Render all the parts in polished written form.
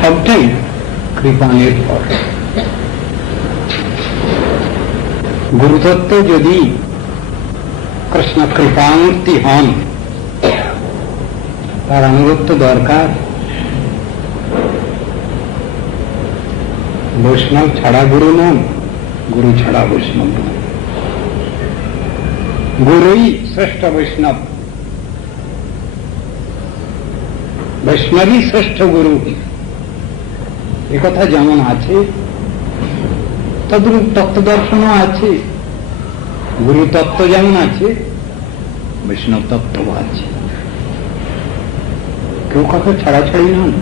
সবটাই কৃপা নির্ভর। গুরুতত্ত্ব যদি কৃষ্ণ কৃপামূর্তি হন, তার আনুগত্য দরকার। বৈষ্ণব ছাড়া গুরু নন, গুরু ছাড়া বৈষ্ণব নন। গুরুই শ্রেষ্ঠ বৈষ্ণব, বৈষ্ণবই শ্রেষ্ঠ গুরু। একথা যেমন আছে, তদ্রূপ তত্ত্ব দর্শনও আছে। গুরু তত্ত্ব যেমন আছে, বৈষ্ণব তত্ত্ব আছে। কেউ কাউকে ছাড়াছাড়ি নন।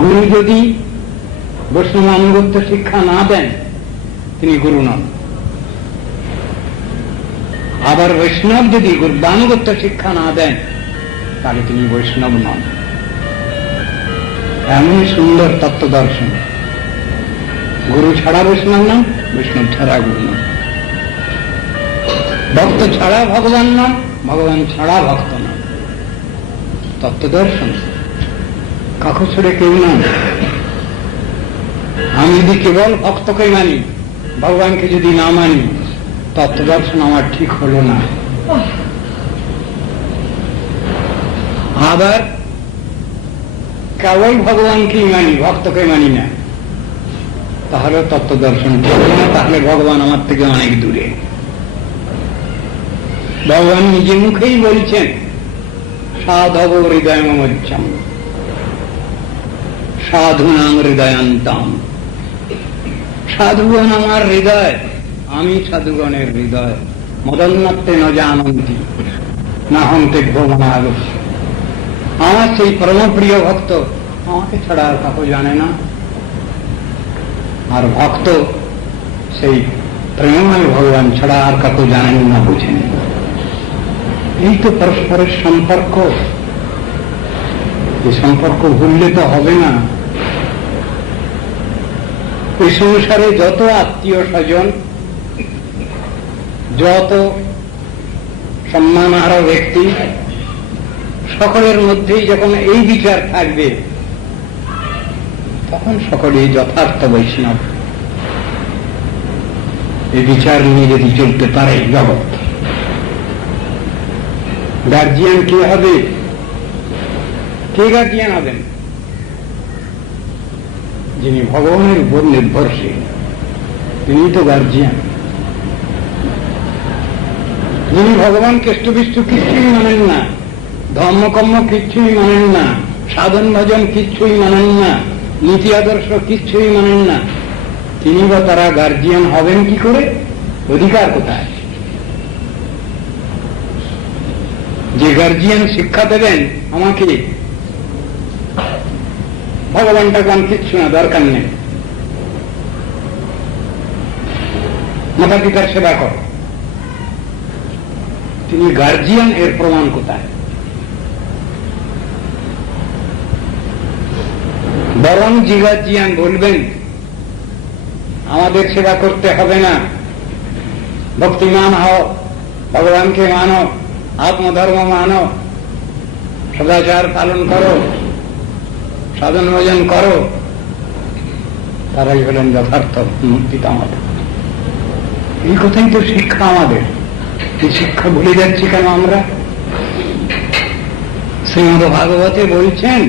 গুরু যদি বৈষ্ণব আনুগত্য শিক্ষা না দেন, তিনি গুরু নন। আবার বৈষ্ণব যদি গুরুদানুগত্য শিক্ষা না দেন, তাহলে তিনি বৈষ্ণব নন। এমন সুন্দর তত্ত্ব দর্শন। গুরু ছাড়া বৈষ্ণব নন, বৈষ্ণব ছাড়া গুরু নন। ভক্ত ছাড়া ভগবান নন, ভগবান ছাড়া ভক্ত নন। তত্ত্ব দর্শন কাকু ছেড়ে কেউ নন। আমি যদি কেবল ভক্তকে মানি, ভগবানকে যদি না মানি, তত্ত্ব দর্শন আমার ঠিক হলো না। আবার কেবল ভগবানকেই মানি, ভক্তকে মানি না, তাহলে তত্ত্ব দর্শন চলবে না। তাহলে ভগবান আমার থেকে অনেক দূরে। ভগবান নিজে মুখেই বলছেন, সাধব হৃদয়মজ্জম সাধুনাং হৃদয়ান্তাম। সাধুগণ আমার হৃদয়, আমি সাধুগণের হৃদয়। মদন্নাত্তে ন জানন্তি না হন্তে ভ্রমণাগত। আমার সেই পরমপ্রিয় ভক্ত আমাকে ছাড়া আর কাউকে জানে না। আর ভক্ত সেই প্রেমময় ভগবান ছাড়া আর কাউকে জানেন না, বুঝেন। এই তো পরস্পরের সম্পর্ক। এই সম্পর্ক ভুললে তো হবে না। এই সংসারে যত আত্মীয় স্বজন, যত সম্মানহারা ব্যক্তি, সকলের মধ্যেই যখন এই বিচার থাকবে, তখন সকলেই যথার্থ বৈষ্ণব। এই বিচার নিয়ে যদি চলতে পারে জগৎ, গার্জিয়ান কে হবে? কে গার্জিয়ান হবেন? যিনি ভগবানের উপর নির্ভরশীল, তিনি তো গার্জিয়ান। যিনি ভগবান কেষ্টবিষ্টু কিচ্ছুই মানেন না, ধর্মকর্ম কিচ্ছুই মানেন না, সাধন ভজন কিচ্ছুই মানেন না, নীতি আদর্শ কিচ্ছুই মানেন না, তিনি বা তারা গার্জিয়ান হবেন কি করে? অধিকার কোথায়? যে গার্জিয়ান শিক্ষা দেবেন আমাকে, ভগবানটা গান কিচ্ছু না, দরকার নেই, মাতা পিতার সেবা কর, তিনি গার্জিয়ান, এর প্রমাণ কোথায়? বরং যে গার্জিয়ান বলবেন আমাদের সেবা করতে হবে না, ভক্তিমান হও, ভগবানকে মানো, আত্মধর্ম মানো, সদাচার পালন করো, সাধন ভজন করো, তারাই হলেন যথার্থ পিতামাতা। এই কথাই তো শিক্ষা আমাদের। এই শিক্ষা ভুলে যাচ্ছি কেন আমরা? শ্রীমদ ভাগবতে বলছেন,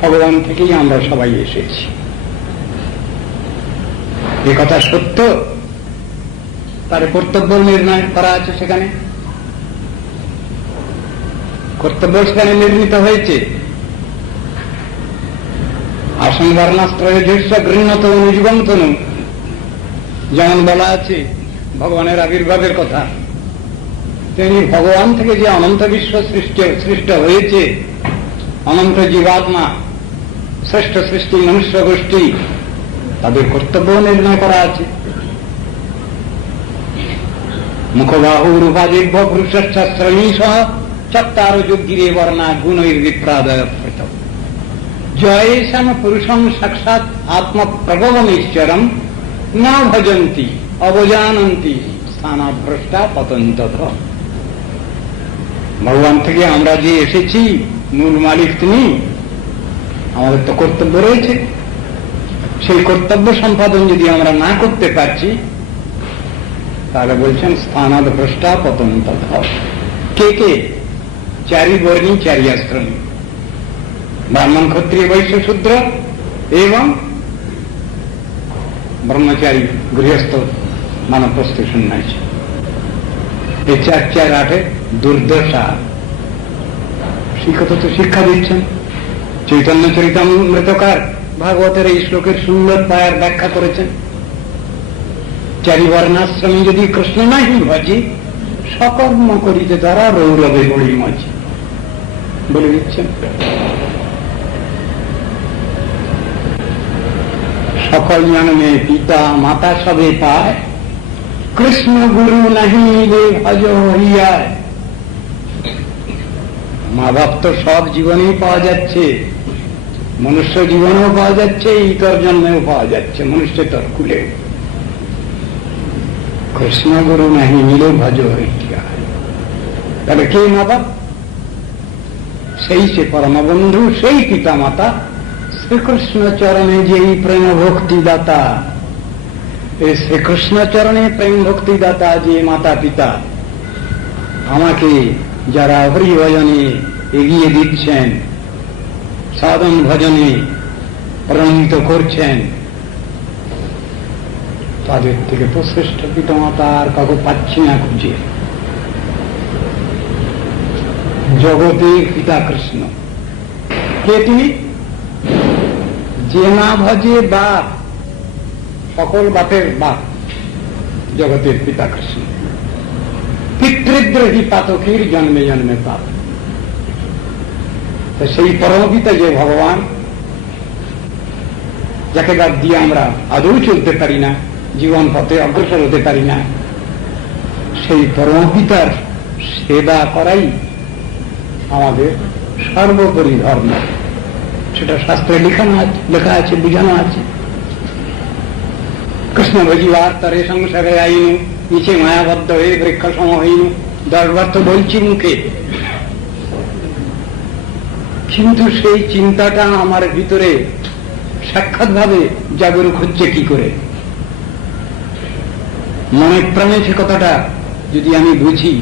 ভগবান থেকেই আমরা সবাই এসেছি। এ কথা সত্য। তার কর্তব্য নির্ণয় করা আছে, সেখানে কর্তব্য সেখানে নির্মিত হয়েছে। আসন বর্ণাস্ত্রযস্য গৃহ্ণত অনুযুগন্তনু, যেমন বলা আছে ভগবানের আবির্ভাবের কথা, তিনি ভগবান থেকে যে অনন্ত বিশ্ব সৃষ্ট হয়েছে, অনন্ত জীবাত্মা, শ্রেষ্ঠ সৃষ্টি মনুষ্য গোষ্ঠী, তাদের কর্তব্য নির্ণয় করা আছে। মুখবাহুরূপাদিভ্য পুরুষশ্রমীশ চত্তারো যোগিরে বর্ণা গুণৈর্বিপ্রাদয় পৃথক জয়েশান পুরুষম সাক্ষাৎ আত্মপ্রভবমীশ্বরম না ভজন্তি অবজানন্তি স্থানাভ্রষ্টা পতন্তত। ভগবান থেকে আমরা যে এসেছি, মূল মালিক তিনি, আমাদের তো কর্তব্য রয়েছে। সেই কর্তব্য সম্পাদন যদি আমরা না করতে পারছি, তাহলে বলছেন স্থানাদ ভ্রষ্টা পতন তথা। কে কে? চারি বর্ণী চারি আশ্রমী, ব্রাহ্মণ ক্ষত্রিয় বৈশ্য শূদ্র এবং ব্রহ্মচারী গৃহস্থ মানবপ্রস্থ সন্ন্যাসী। এই 4-4-8 দুর্দশা সেই কথা তো শিক্ষা দিচ্ছেন। চৈতন্য চরিতামৃতকার ভাগবতের এই শ্লোকের সুন্দর পায়ার ব্যাখ্যা করেছেন। চারি বর্ণাশ্রমী যদি কৃষ্ণ নাহি ভজি, সকর্ম করিতে তারা রৌরবে বড়ি মজি বলে দিচ্ছেন। সকল জন্মে পিতা মাতা সবে পায়, কৃষ্ণ গুরু নাহি রে ভজ হইয়ায়। মা বাপ তো সব জীবনেই পাওয়া যাচ্ছে, মনুষ্য জীবনেও পাওয়া যাচ্ছে, ইতর জন্মেও পাওয়া যাচ্ছে, মনুষ্যতর কুলেও। কৃষ্ণ গুরু নাহি মিলে ভজ হইয়ায়। তাহলে কে মা বাপ? সেই সে পরম বন্ধু, সেই পিতা মাতা, শ্রীকৃষ্ণ চরণে যেই প্রেম ভক্তি দাতা। এই শ্রীকৃষ্ণ চরণে প্রেম ভক্তি দাতা যে মাতা পিতা, আমাকে যারা হরি ভজনে এগিয়ে দিচ্ছেন, সাধন ভজনে প্রণীত করছেন, তাদের থেকে তো শ্রেষ্ঠ পিতা মাতা আর কাউকে পাচ্ছি না খুঁজে। জগতের পিতা কৃষ্ণ। কে তিনি? যে না ভজে বাপ, সকল বাপের বাপ, জগতের পিতা কৃষ্ণ। পিতৃদ্রোহী পাতকীর জন্মে জন্মে পাপ। তো সেই পরমপিতা যে ভগবান, যাকে বাদ দিয়ে আমরা আদৌ চলতে পারি না, জীবন পথে অগ্রসর হতে পারি না, সেই পরমপিতার সেবা করাই আমাদের সর্বোপরি ধর্ম। সেটা শাস্ত্রে লেখা আছে, বুঝানো আছে। কৃষ্ণ ভজিবার তরে সংসারে আইনু, নিচে মায়াবদ্ধ হয়ে বৃক্ষ সম হইনু। 10 বার তো বলছি মুখে, কিন্তু সেই চিন্তাটা আমার ভিতরে সাক্ষাৎ ভাবে জাগরুক হচ্ছে কি করে? মনে প্রাণে সে কথাটা যদি আমি বুঝি,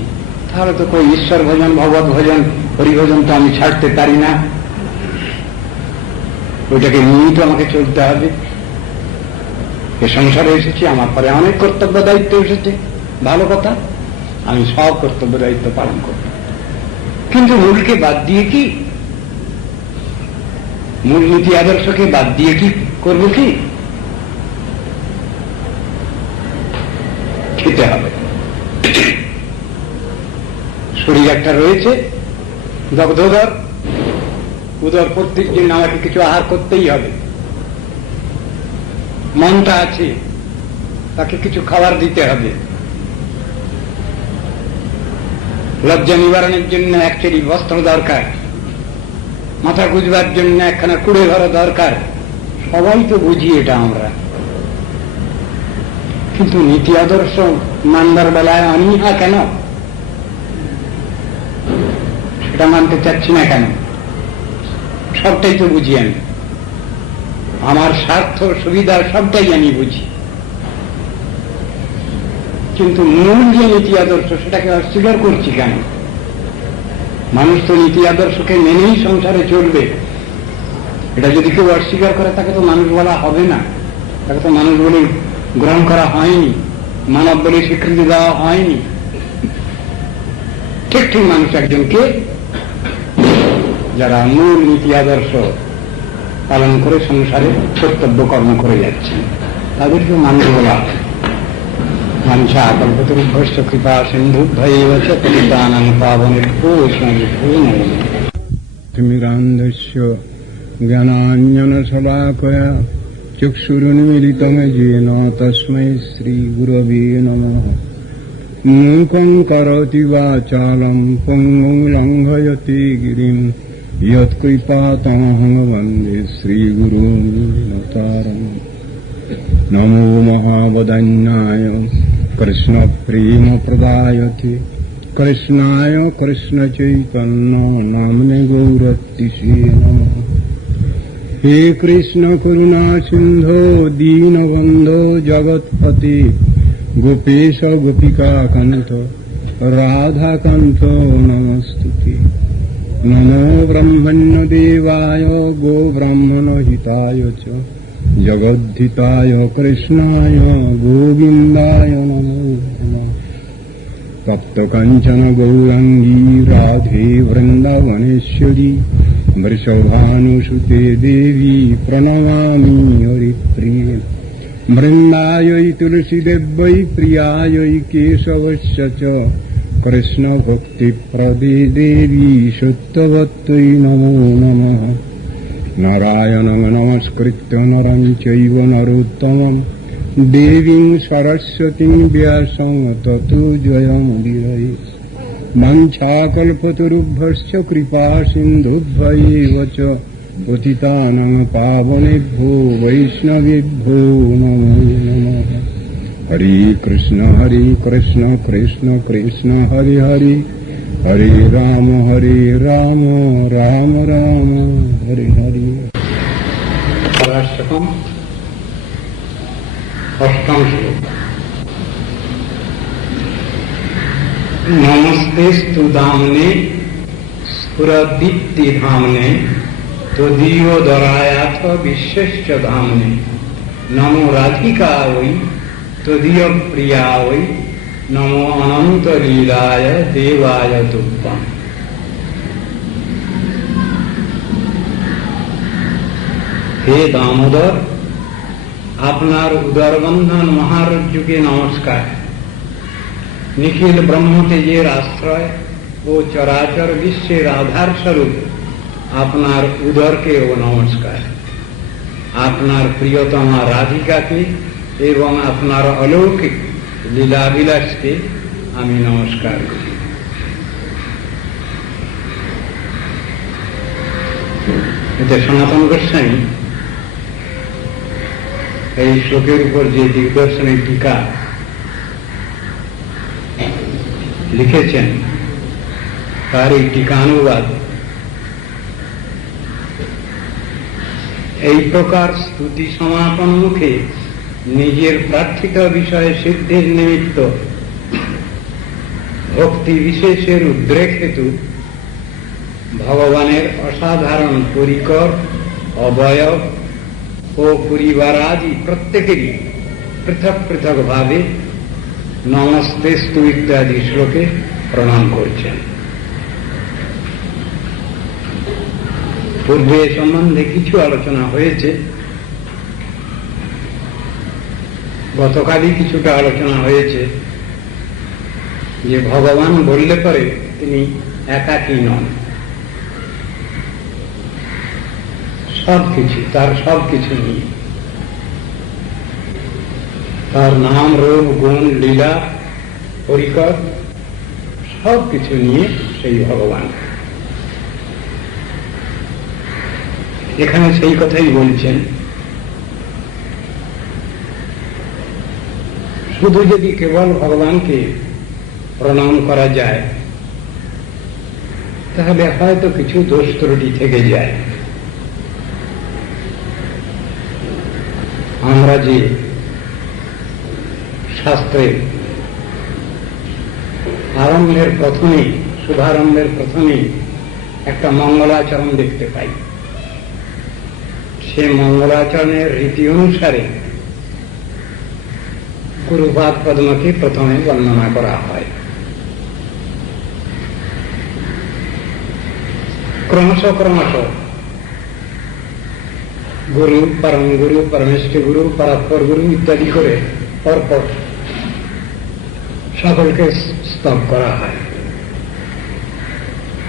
তাহলে তো কই ঈশ্বর ভজন, ভগবত ভজন, হরিভজন তো আমি ছাড়তে পারি না। ওইটাকে নিয়েই তো আমাকে চলতে হবে। এ সংসারে এসেছি, আমার পরে অনেক কর্তব্য দায়িত্ব এসেছে, ভালো কথা, আমি সব কর্তব্য দায়িত্ব পালন করব। কিন্তু মূলকে বাদ দিয়ে কি, মূল নীতি আদর্শকে বাদ দিয়ে কি করব? কি খেতে হবে। শরীর একটা রয়েছে দগ্ধোদর, উদর প্রত্যেক দিন আমাকে কিছু আহার করতেই হবে। মনটা আছে, তাকে কিছু খাবার দিতে হবে। লজ্জা নিবারণের জন্য একচেরি বস্ত্র দরকার, মাথা গুজবার জন্য একখানা কুড়ে ঘর দরকার। সবাই তো বুঝি এটা আমরা, কিন্তু নীতি আদর্শ মানবার বেলায় অনীহা কেন? সেটা মানতে চাচ্ছি না কেন? সবটাই তো বুঝি আমি, আমার স্বার্থ সুবিধা সবটাই আমি বুঝি, কিন্তু মূল যে নীতি আদর্শ সেটাকে অস্বীকার করছি কেন? মানুষ তো নীতি আদর্শকে মেনেই সংসারে চলবে। এটা যদি কেউ অস্বীকার করে, তাকে তো মানুষ বলা হবে না, তাকে তো মানুষ বলে গ্রহণ করা হয়নি, মানব বলে স্বীকৃতি দেওয়া হয়নি। ঠিক ঠিক মানুষ একজনকে যারা মূল নীতি আদর্শ পালন করে সংসারে কর্তব্য কর্ম করে যাচ্ছেন, তাদেরকে মানুষ বলা হয়। মানুষা কল্পতরুভ্যশ্চ কৃপা সিন্ধুভ্যৈব চ পতিতানাং পাবনেভ্যো বৈষ্ণবেভ্যো নমো নমঃ। তিমিরান্ধস্য জ্ঞানাঞ্জনশলাকয়া চক্ষুरुन्मीलितं येन तस्मै श्रीगुरवे नमः। मूकं करोति वाचालं पुंगुं लङ्घयति गिरिं यत्कृपातमहं वन्दे श्रीगुरुं। नमो महावदन्याय कृष्णप्रेमप्रदायते कृष्णाय कृष्णचैतन्य नाम्ने गौरतिसे नमः। हे कृष्ण करुणा सिंधो दीनबंधो जगत्पते गोपेश गोपिका कांत राधा कांत नमस्तुते। नमो ब्रह्मण्य देवाय गो ब्राह्मण हिताय च जगद्धिताय कृष्णाय गोविंदाय नमो नमः। तप्त कंचन गौरांगी राधे वृंदावनेश्वरी वृषभानुसुते देवी प्रणमामि हरिप्रिये। वृंदायै तुलसीदेव्यै प्रियायै केशवस्य च कृष्ण भक्ति प्रदे देवी शुद्धवत्यै नमो नमः। नारायणं नमस्कृत्य नरं चैव नरोत्तमं देवीं सरस्वतीं व्यासं ततो जयमुदीरये। वाञ्छाकल्पतरुभ्यश्च कृपा सिन्धुभ्यैव च पतितानां पावनेभ्यो वैष्णवेभ्यो नमो नमः। हरे कृष्ण कृष्ण कृष्ण हरे हरे हरे राम राम राम हरे हरे। पराष्टकम अष्टम श्लोक। नमस्तेस्तु दामने स्फुरदीप्ति धामने त्वदीयोदरायाथ विश्वश्च धामने। नमो राधिका वै त्वदीय प्रिया वै नमो अनंत लीलाय देवाय तुभ्यम्। हे दामोदर, আপনার উদরবন্ধন মহারজ্জুকে নমস্কার। নিখিল ব্রহ্মতেজের আশ্রয় ও চরাচর বিশ্বের আধার স্বরূপ আপনার উদরকেও নমস্কার। আপনার প্রিয়তমা রাধিকাকে এবং আপনার অলৌকিক লীলাবিলাসকে আমি নমস্কার করি। এতে সনাতন গোস্বামী এই শ্লোকের উপর যে দিগদর্শনের টিকা লিখেছেন তার এই টিকানুবাদ এই প্রকার স্তুতি সমাপন মুখে নিজের প্রার্থিত বিষয়ে সিদ্ধির নিমিত্ত ভক্তি বিশেষের উদ্রেক হেতু ভগবানের অসাধারণ পরিকর অবয়ব ও পরিবারাদি প্রত্যেকেরই পৃথক পৃথক ভাবে নমস্তেস্তু ইত্যাদি শ্লোকে প্রণাম করছেন। পূর্বে সম্বন্ধে কিছু আলোচনা হয়েছে, গতকালই কিছুটা আলোচনা হয়েছে যে ভগবান বললে পরে তিনি একাকী নন, সবকিছু তার সবকিছু নিয়ে, তার নাম রূপ গুণ লীলা পরিকর সবকিছু নিয়ে সেই ভগবান। এখানে সেই কথাই বলছেন। শুধু যদি কেবল ভগবানকে প্রণাম করা যায় তাহলে হয়তো কিছু দোষ ত্রুটি থেকে যায়। আমরা যে শাস্ত্রে আরম্ভের প্রথমেই শুভারম্ভের প্রথমেই একটা মঙ্গলাচরণ দেখতে পাই, সে মঙ্গলাচরণের রীতি অনুসারে গুরুপাদ পদ্মকে প্রথমে বর্ণনা করা হয়। ক্রমশ ক্রমশ গুরু, পরম গুরু, পরমেষ্ঠ গুরু, পরাৎপর গুরু ইত্যাদি করে পরপর সকলকে স্তব করা হয়।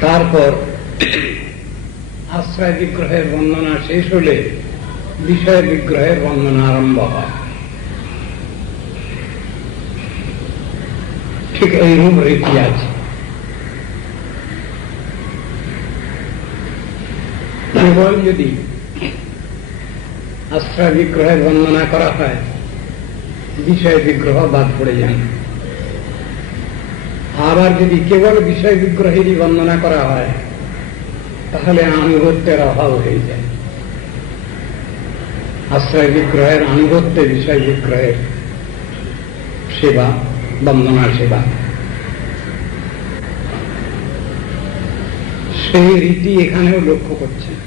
তারপর আশ্রয় বিগ্রহের বর্ণনা শেষ হলে বিষয় বিগ্রহের বর্ণনা আরম্ভ হয়। ঠিক এইরূপ রীতি আছে। কেবল যদি আশ্রয় বিগ্রহের বর্ণনা করা হয় বিষয় বিগ্রহ বাদ পড়ে যান, আবার যদি কেবল বিষয় বিগ্রহেরই বর্ণনা করা হয় তাহলে আনুগত্যের অভাব হয়ে যায়। আশ্রয় বিগ্রহের আনুগত্যে বিষয় বিগ্রহের সেবা, বন্দনা সেবা, সেই রীতি এখানেও লক্ষ্য করছেন।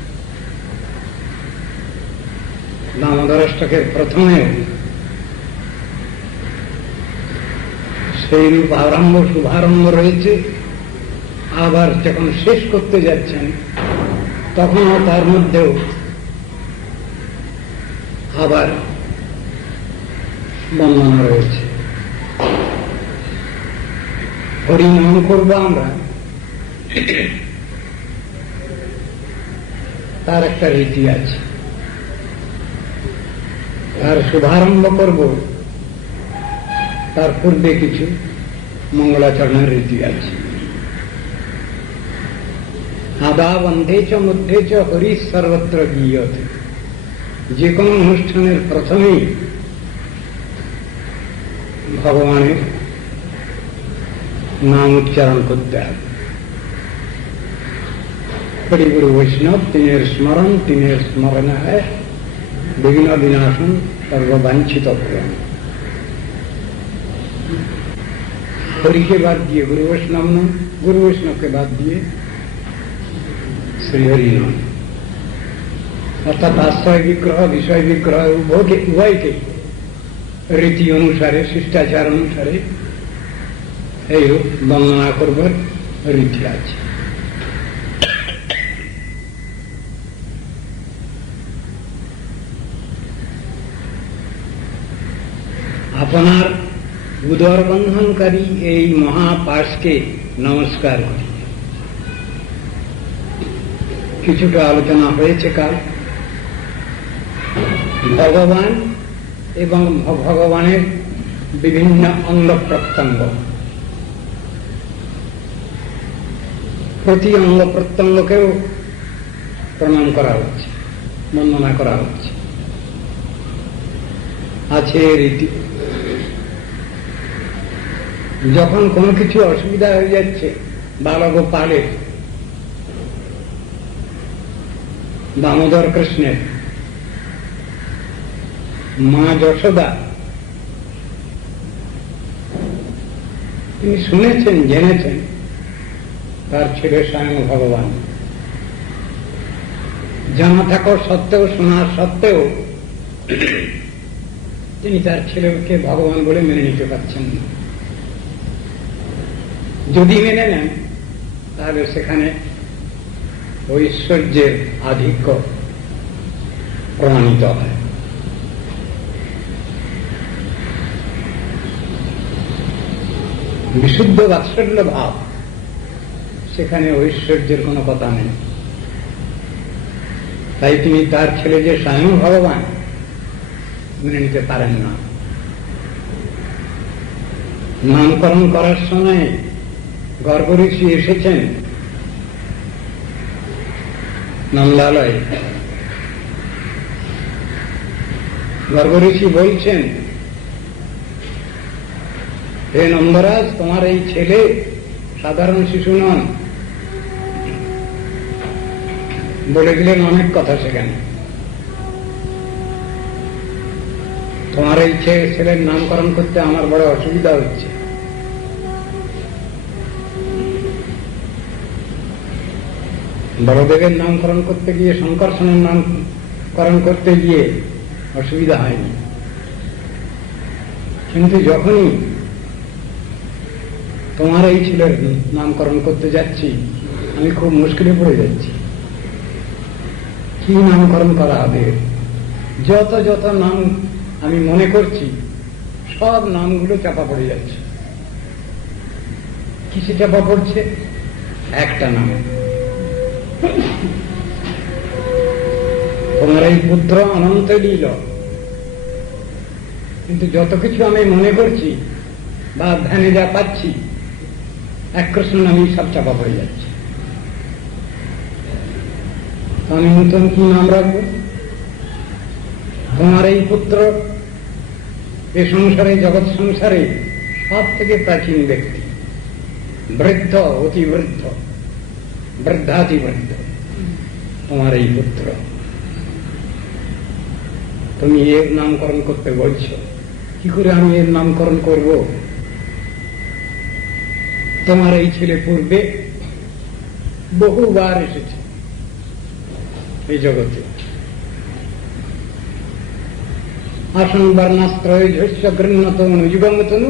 দামোদরাষ্টকের প্রথমেও সেই রূপ আরম্ভ, শুভারম্ভ রয়েছে। আবার যখন শেষ করতে যাচ্ছেন তখনও তার মধ্যেও আবার বন্দনা রয়েছে। হরিনাম করব আমরা, তার একটা রীতি আছে। তার শুভারম্ভ করব, তার পূর্বে কিছু মঙ্গলাচরণের রীতি আছে। আদা বন্ধে চ মধ্যে চ হরি সর্বত্র গীয়তে। যে কোনো অনুষ্ঠানের প্রথমেই ভগবানের নাম উচ্চারণ করতে হবে। হরিগুরু বৈষ্ণব তিনের স্মরণ, তিনের স্মরণ হয় বিঘ্ন বিনাশন সর্ববাঞ্ছিত পূরণ। হরিকে বাদ দিয়ে গুরু বৈষ্ণব নন, গুরু বৈষ্ণবকে বাদ দিয়ে শ্রীহরি নন। অর্থাৎ আশ্রয় বিগ্রহ, বিষয় বিগ্রহ উভয়কে রীতি অনুসারে, শিষ্টাচার অনুসারে এইরূপ বন্দনা করবার রীতি আছে। আপনার উদর বন্ধনকারী এই মহাপাশকে নমস্কার করি। কিছুটা আলোচনা হয়েছে কাল। ভগবান এবং ভগবানের বিভিন্ন অঙ্গ প্রত্যঙ্গ, প্রতি অঙ্গ প্রত্যঙ্গকেও প্রণাম করা হচ্ছে, বন্দনা করা হচ্ছে। আছে রীতি। যখন কোনো কিছু অসুবিধা হয়ে যাচ্ছে বালগোপালের, দামোদর কৃষ্ণের, মা যশোদা, তিনি শুনেছেন, জেনেছেন তার ছেলে স্বয়ং ভগবান। জানা থাকা সত্ত্বেও, শোনা সত্ত্বেও তিনি তার ছেলেকে ভগবান বলে মেনে নিতে পারছেন না। যদি মেনে নেন তাহলে সেখানে ঐশ্বর্যের আধিক্য প্রমাণিত হয়। বিশুদ্ধ বাৎসল্য ভাব, সেখানে ঐশ্বর্যের কোনো কথা নেই। তাই তিনি তার ছেলে যে স্বয়ং ভগবান মেনে নিতে পারেন না। নামকরণ করার সময় গর্গ ঋষি এসেছেন নন্দালয়ে। গর্গ ঋষি বলছেন, হে নন্দরাজ, তোমার এই ছেলে সাধারণ শিশু নন। বলে দিলেন অনেক কথা সেখানে। তোমার এই ছেলের নামকরণ করতে আমার বড় অসুবিধা হচ্ছে। বড়দেবের নামকরণ করতে গিয়ে, শঙ্কর্ষণের নামকরণ করতে গিয়ে অসুবিধা হয়নি, কিন্তু যখনই তোমার এই ছেলের নামকরণ করতে যাচ্ছি আমি খুব মুশকিলে পড়ে যাচ্ছি। কি নামকরণ করা হবে? যত যত নাম আমি মনে করছি সব নামগুলো চাপা পড়ে যাচ্ছে। কিসে চাপা পড়ছে? একটা নাম, তোমার এই পুত্র অনন্ত লীল। কিন্তু যত কিছু আমি মনে করছি বা ধ্যানে যা পাচ্ছি, এক কৃষ্ণ নামই সব চাপা পড়ে যাচ্ছে। আমি নতুন কি নাম রাখবো? তোমার এই পুত্র এ সংসারে, জগৎ সংসারে সব থেকে প্রাচীন ব্যক্তি, বৃদ্ধ, অতি বৃদ্ধ, বৃদ্ধাতি বৃদ্ধ, তোমার এই পুত্র। তুমি এর নামকরণ করতে বলছ, কি করে আমি এর নামকরণ করব? তোমার এই ছেলে পূর্বে বহুবার এসেছে এই জগতে। আসন বর্ণাস্ত্রয় ঝস্য গৃহত অনুযুগমতনু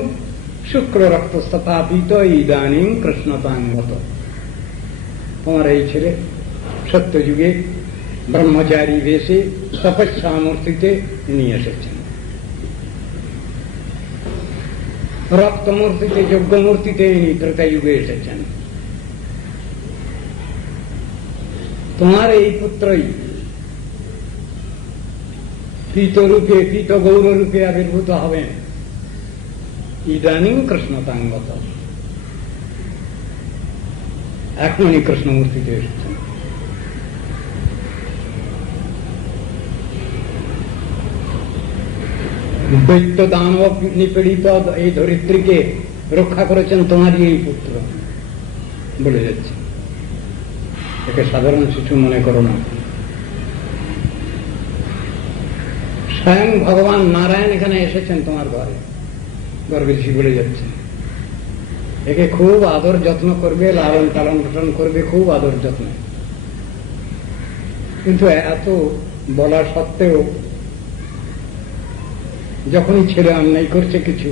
শুক্র রক্ত স্থাপিত ইদানীং কৃষ্ণতাঙ্গত। তোমার এই ছেলে সত্যযুগে ব্রহ্মচারী বেশে তপস্যা মূর্তিতে নিয়ে এসেছেন, রক্তমূর্তিতে যজ্ঞ মূর্তিতে ইনি ত্রেতাযুগে এসেছেন। তোমার এই পুত্রই পীতরূপে পীত গৌররূপে আবির্ভূত হবেন ইদানীং কৃষ্ণতাঙ্গত। এখন উনি কৃষ্ণমূর্তিতে এসেছেন। দৈত্য দানব নিপীড়িত এই ধরিত্রীকে রক্ষা করেছেন তোমারই এই পুত্র বলে যাচ্ছে। একে সাধারণ শিশু মনে করো না। স্বয়ং ভগবান নারায়ণ এখানে এসেছেন তোমার ঘরে, গর্বে ঋষি বলে যাচ্ছে। একে খুব আদর যত্ন করবে, লালন পালন পোষণ করবে, খুব আদর যত্ন। কিন্তু এত বলা সত্ত্বেও যখনই ছেলে অন্যায় করছে কিছু,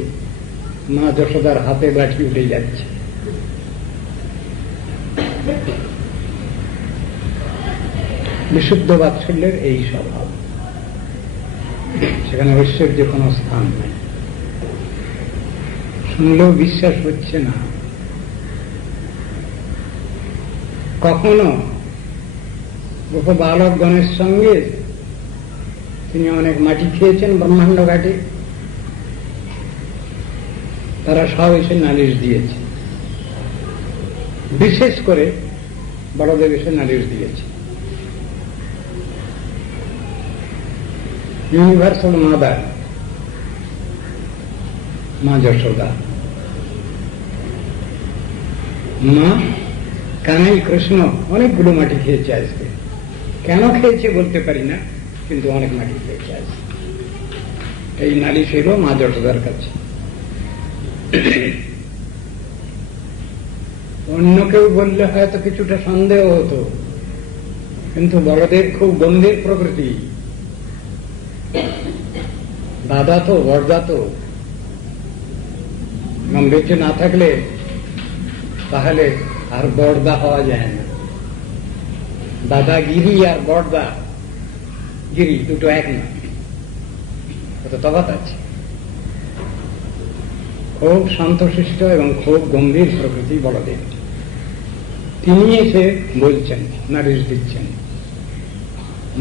মা যশোদার হাতে লাঠি উঠে যাচ্ছে। বিশুদ্ধ বাৎসল্যের এই স্বভাব, সেখানে ঐশ্বর্যের কোন স্থান নেই। শুনলেও বিশ্বাস হচ্ছে না। কখনো গোপ বালকগণের সঙ্গে তিনি অনেক মাটি খেয়েছেন ব্রহ্মাণ্ড ঘাটে, তারা সব এসে নালিশ দিয়েছে। বিশেষ করে বড়দেব এসে নালিশ দিয়েছে। ইউনিভার্সাল মাদার মা যশোদা, মা কানাই কৃষ্ণ অনেকগুলো মাটি খেয়েছে আজকে। কেন খেয়েছে বলতে পারি না, কিন্তু অনেক মাটি খেয়েছে আজকে। এই নালিশ এলো মা যশোদার কাছে। অন্য কেউ বললে হয়তো কিছুটা সন্দেহ হতো, কিন্তু বড়দের খুব গম্ভীর প্রকৃতি। দাদা তো বড়দা তো, গাম্ভীর্য না থাকলে তাহলে আর বড়দা হওয়া যায় না। দাদাগিরি আর বড়দা গিরি দুটো এক না, কত তফাৎ আছে। খুব শান্তশিষ্ট এবং খুব গম্ভীর প্রকৃতি বড়দেব। তিনি এসে বলছেন, নালিশ দিচ্ছেন,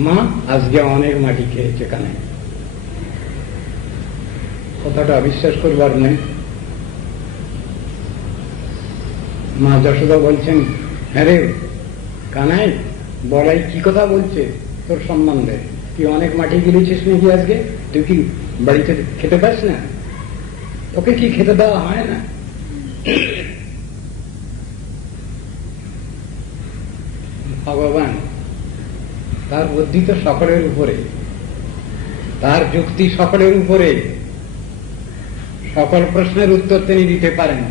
মা আজকে অনেক মাটি খেয়েছে কানে। কথাটা অবিশ্বাস করবার নেই। মা যশোদা বলছেন, হ্যাঁ রে কানাই, বলাই কি কথা বলছে তোর সম্বন্ধে? তুই অনেক মাটি গিলেছিস নাকি আজকে? তুই কি বাড়িতে খেতে পাস না? তোকে কি খেতে দেওয়া হয় না? ভগবান তার বুদ্ধি তো সকলের উপরে, তার যুক্তি সকলের উপরে। সকল প্রশ্নের উত্তর তিনি দিতে পারেন,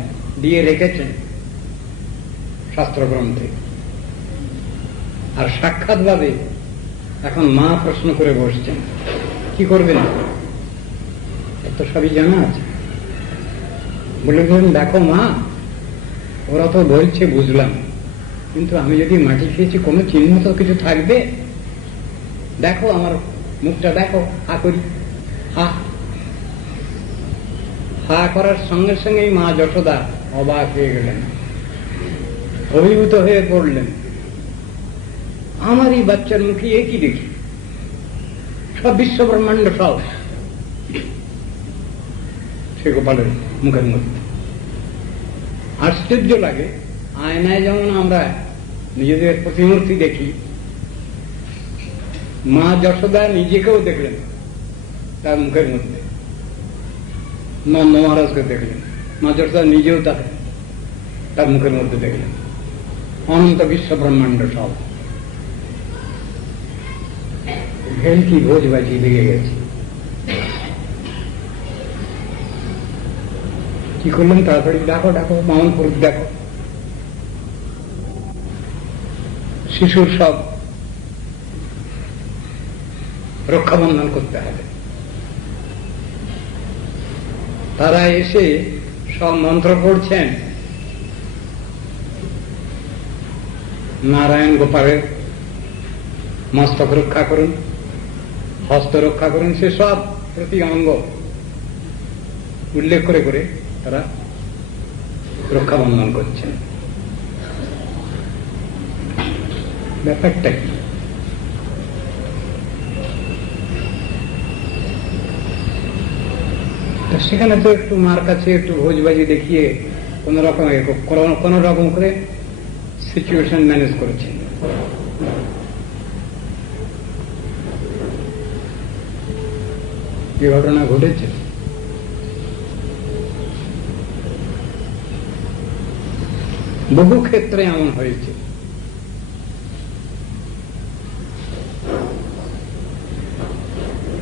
দিয়ে রেখেছেন শাস্ত্রগ্রন্থে। আর সাক্ষাৎ ভাবে এখন মা প্রশ্ন করে বসছেন, কি করবেন? তো সবই জানা আছে। বলে দিলেন, দেখো মা, ওরা তো বলছে বুঝলাম, কিন্তু আমি যদি মাটি খেয়েছি কোনো চিহ্ন তো কিছু থাকবে। দেখো আমার মুখটা দেখো, হা করি, হা হা করার সঙ্গে সঙ্গেই মা যশোদা অবাক হয়ে গেলেন, অভিভূত হয়ে পড়লেন। আমার এই বাচ্চার মুখে একই দেখি, সব বিশ্ব ব্রহ্মাণ্ড সব সে গোপালের মুখের মধ্যে। আশ্চর্য লাগে, আয়নায় যেমন আমরা নিজেদের প্রতিমূর্তি দেখি, মা যশোদা নিজেকেও দেখলেন তার মুখের মধ্যে। নন্দ মহারাজকে দেখলেন, মা যশোদা নিজেও তার মুখের মধ্যে দেখলেন। অনন্ত বিশ্ব ব্রহ্মাণ্ড সব। ভেলকি ভোজবাজি লেগে গেছে। কি করলেন? তাড়াতাড়ি ডাকো ডাকো, মামন পুরুষ দেখো। শিশুর সব রক্ষাবন্ধন করতে হবে। তারা এসে সব মন্ত্র পড়ছেন। নারায়ণ গোপালের মস্তক রক্ষা করুন, হস্ত রক্ষা করুন, সে সব প্রতি অঙ্গ উল্লেখ করে করে তারা রক্ষাবন্ধন করছেন। ব্যাপারটা কি? সেখানে তো একটু মার কাছে একটু ভোজবাজি দেখিয়ে কোন রকম করে সিচুয়েশন ম্যানেজ করেছেন। যে ঘটনা ঘটেছে, বহু ক্ষেত্রে এমন হয়েছে।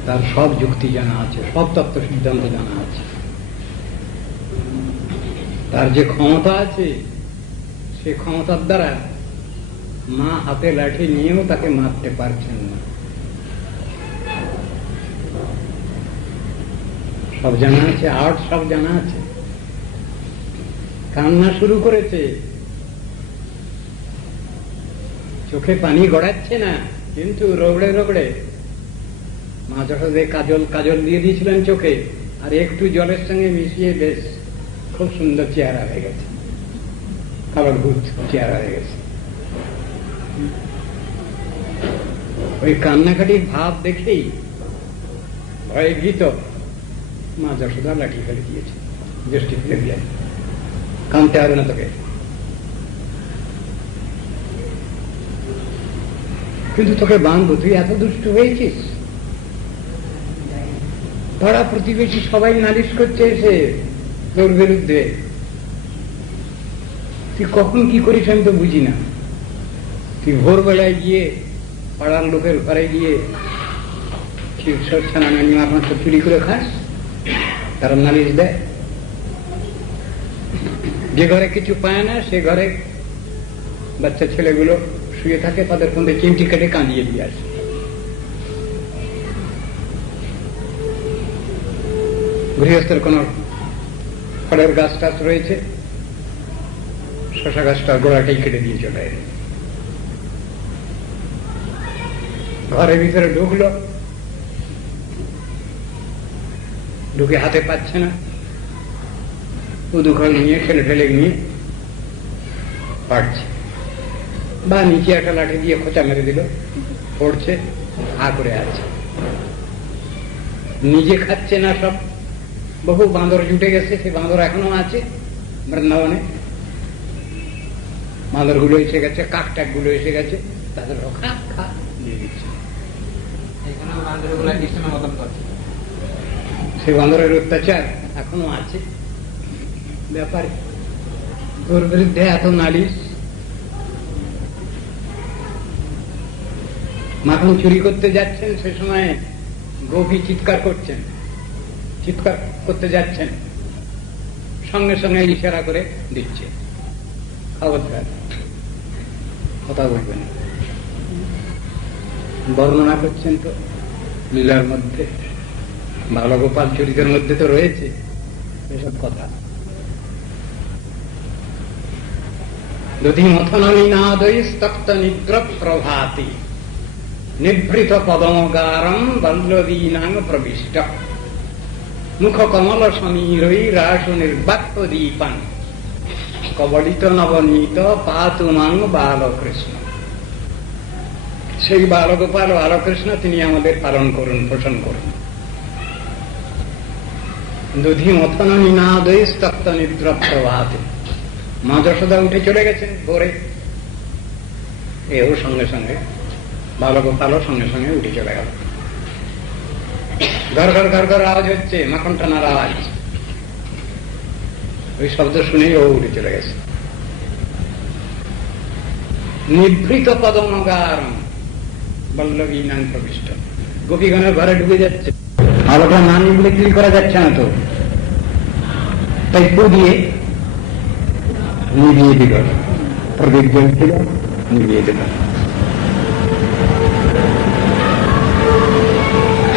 তার সব যুক্তি জানা আছে, সব তত্ত্ব সিদ্ধান্ত জানা আছে। তার যে ক্ষমতা আছে, সে ক্ষমতার দ্বারা মা হাতে লাঠি নিয়েও তাকে মারতে পারছেন না। সব জানা আছে, আর্ট সব জানা আছে। কান্না শুরু করেছে, চোখে পানি গড়াচ্ছে না, কিন্তু রগড়ে রগড়ে মা যশোদে কাজল দিয়ে দিয়েছিলেন চোখে, আর একটু জলের সঙ্গে মিশিয়ে বেশ খুব সুন্দর চেহারা হয়ে গেছে, কালো ভূত চেহারা হয়ে গেছে। ওই কান্নাকাটির ভাব দেখেই ভয়ে ভীত মা যশোদা লাঠি ফেলে দিয়েছে, জ্যেষ্ঠী ফেলে দিয়ে, কানতে হবে না তোকে। কিন্তু তোকে বাঁধবো, তুই এত দুষ্ট হয়েছিস। পাড়া প্রতিবেশী সবাই নালিশ করছে এসে তোর বিরুদ্ধে, তুই কখন কি করিস আমি তো বুঝি না। তুই ভোরবেলায় গিয়ে পাড়ার লোকের ঘরে গিয়ে ছানা মাখন চুরি করে খাস, তারা নালিশ দেয়। যে ঘরে কিছু পায় না সে ঘরে বাচ্চা ছেলেগুলো শুয়ে থাকে, তাদের মধ্যে চিমটি কেটে কাঁদিয়ে দিয়ে আসে। গৃহস্থের কোন ফলের গাছ টাছ রয়েছে, শশা গাছটার গোড়াটাই কেটে দিয়ে চলে এলো। ঘরের ভিতরে ঢুকলো, ঢুকে হাতে পাচ্ছে না, উদুখল নিয়ে ঠেলে ঠেলে নিয়ে পাড়ছে, বা নিচে একটা লাঠি দিয়ে খোঁচা মেরে দিল, পড়ছে, হা করে আছে। নিজে খাচ্ছে না, সব বহু বাঁদর জুটে গেছে, সে বাঁদর এখনো আছে বৃন্দাবনে। বাঁদর গুলো এসে গেছে, কাকটাক গুলো এসে গেছে, তাদের খা খা দিয়ে দিচ্ছে। সে বাঁদরের অত্যাচার এখনো আছে। ব্যাপারে ওর বিরুদ্ধে এত নালিশ। মাখন চুরি করতে যাচ্ছেন, সে সময় গোপী চিৎকার করছেন, চিৎকার করতে যাচ্ছেন, সঙ্গে সঙ্গে ইশারা করে দিচ্ছে, খবরদার কথা বলবেন। বর্ণনা করছেন তো লীলার মধ্যে, ভালো গোপাল চরিতের মধ্যে তো রয়েছে এসব কথা। দধিমথননিনাদৈস্তপ্ত নিদ্র প্রভাতি নিভৃত পদমগারম বল্লবীনাং প্রবিষ্ট মুখ কমল সমীরৈ রাসু নির্বাক্য দীপান কবলিত নবনীত পাতুমাং বালকৃষ্ণ। সেই বালগোপাল বালকৃষ্ণ তিনি আমাদের পালন করুন, পোষণ করুন। দধি মথন নিনাদৈ স্তপ্ত নিদ্র প্রভাতে, মা যশোদা উঠে চলে গেছেন ভোরে, এও সঙ্গে সঙ্গে বালগোপালও সঙ্গে সঙ্গে উঠে চলে গেল। ঘর ঘর ঘর ঘর আওয়াজ হচ্ছে, মাখন টানার আওয়াজ। ওই শব্দ শুনেই ও উঠে চলে গেছে। নিভৃত পদমগার বল্লভী নাম প্রবিষ্ট, গোপীগণের ঘরে ঢুকে যাচ্ছে। আলোটা না নিবলে কি করা যাচ্ছে না তো, তাই পু দিয়ে নিভিয়ে দিল, প্রদীপ জ্বলছিল, নিভিয়ে দিল।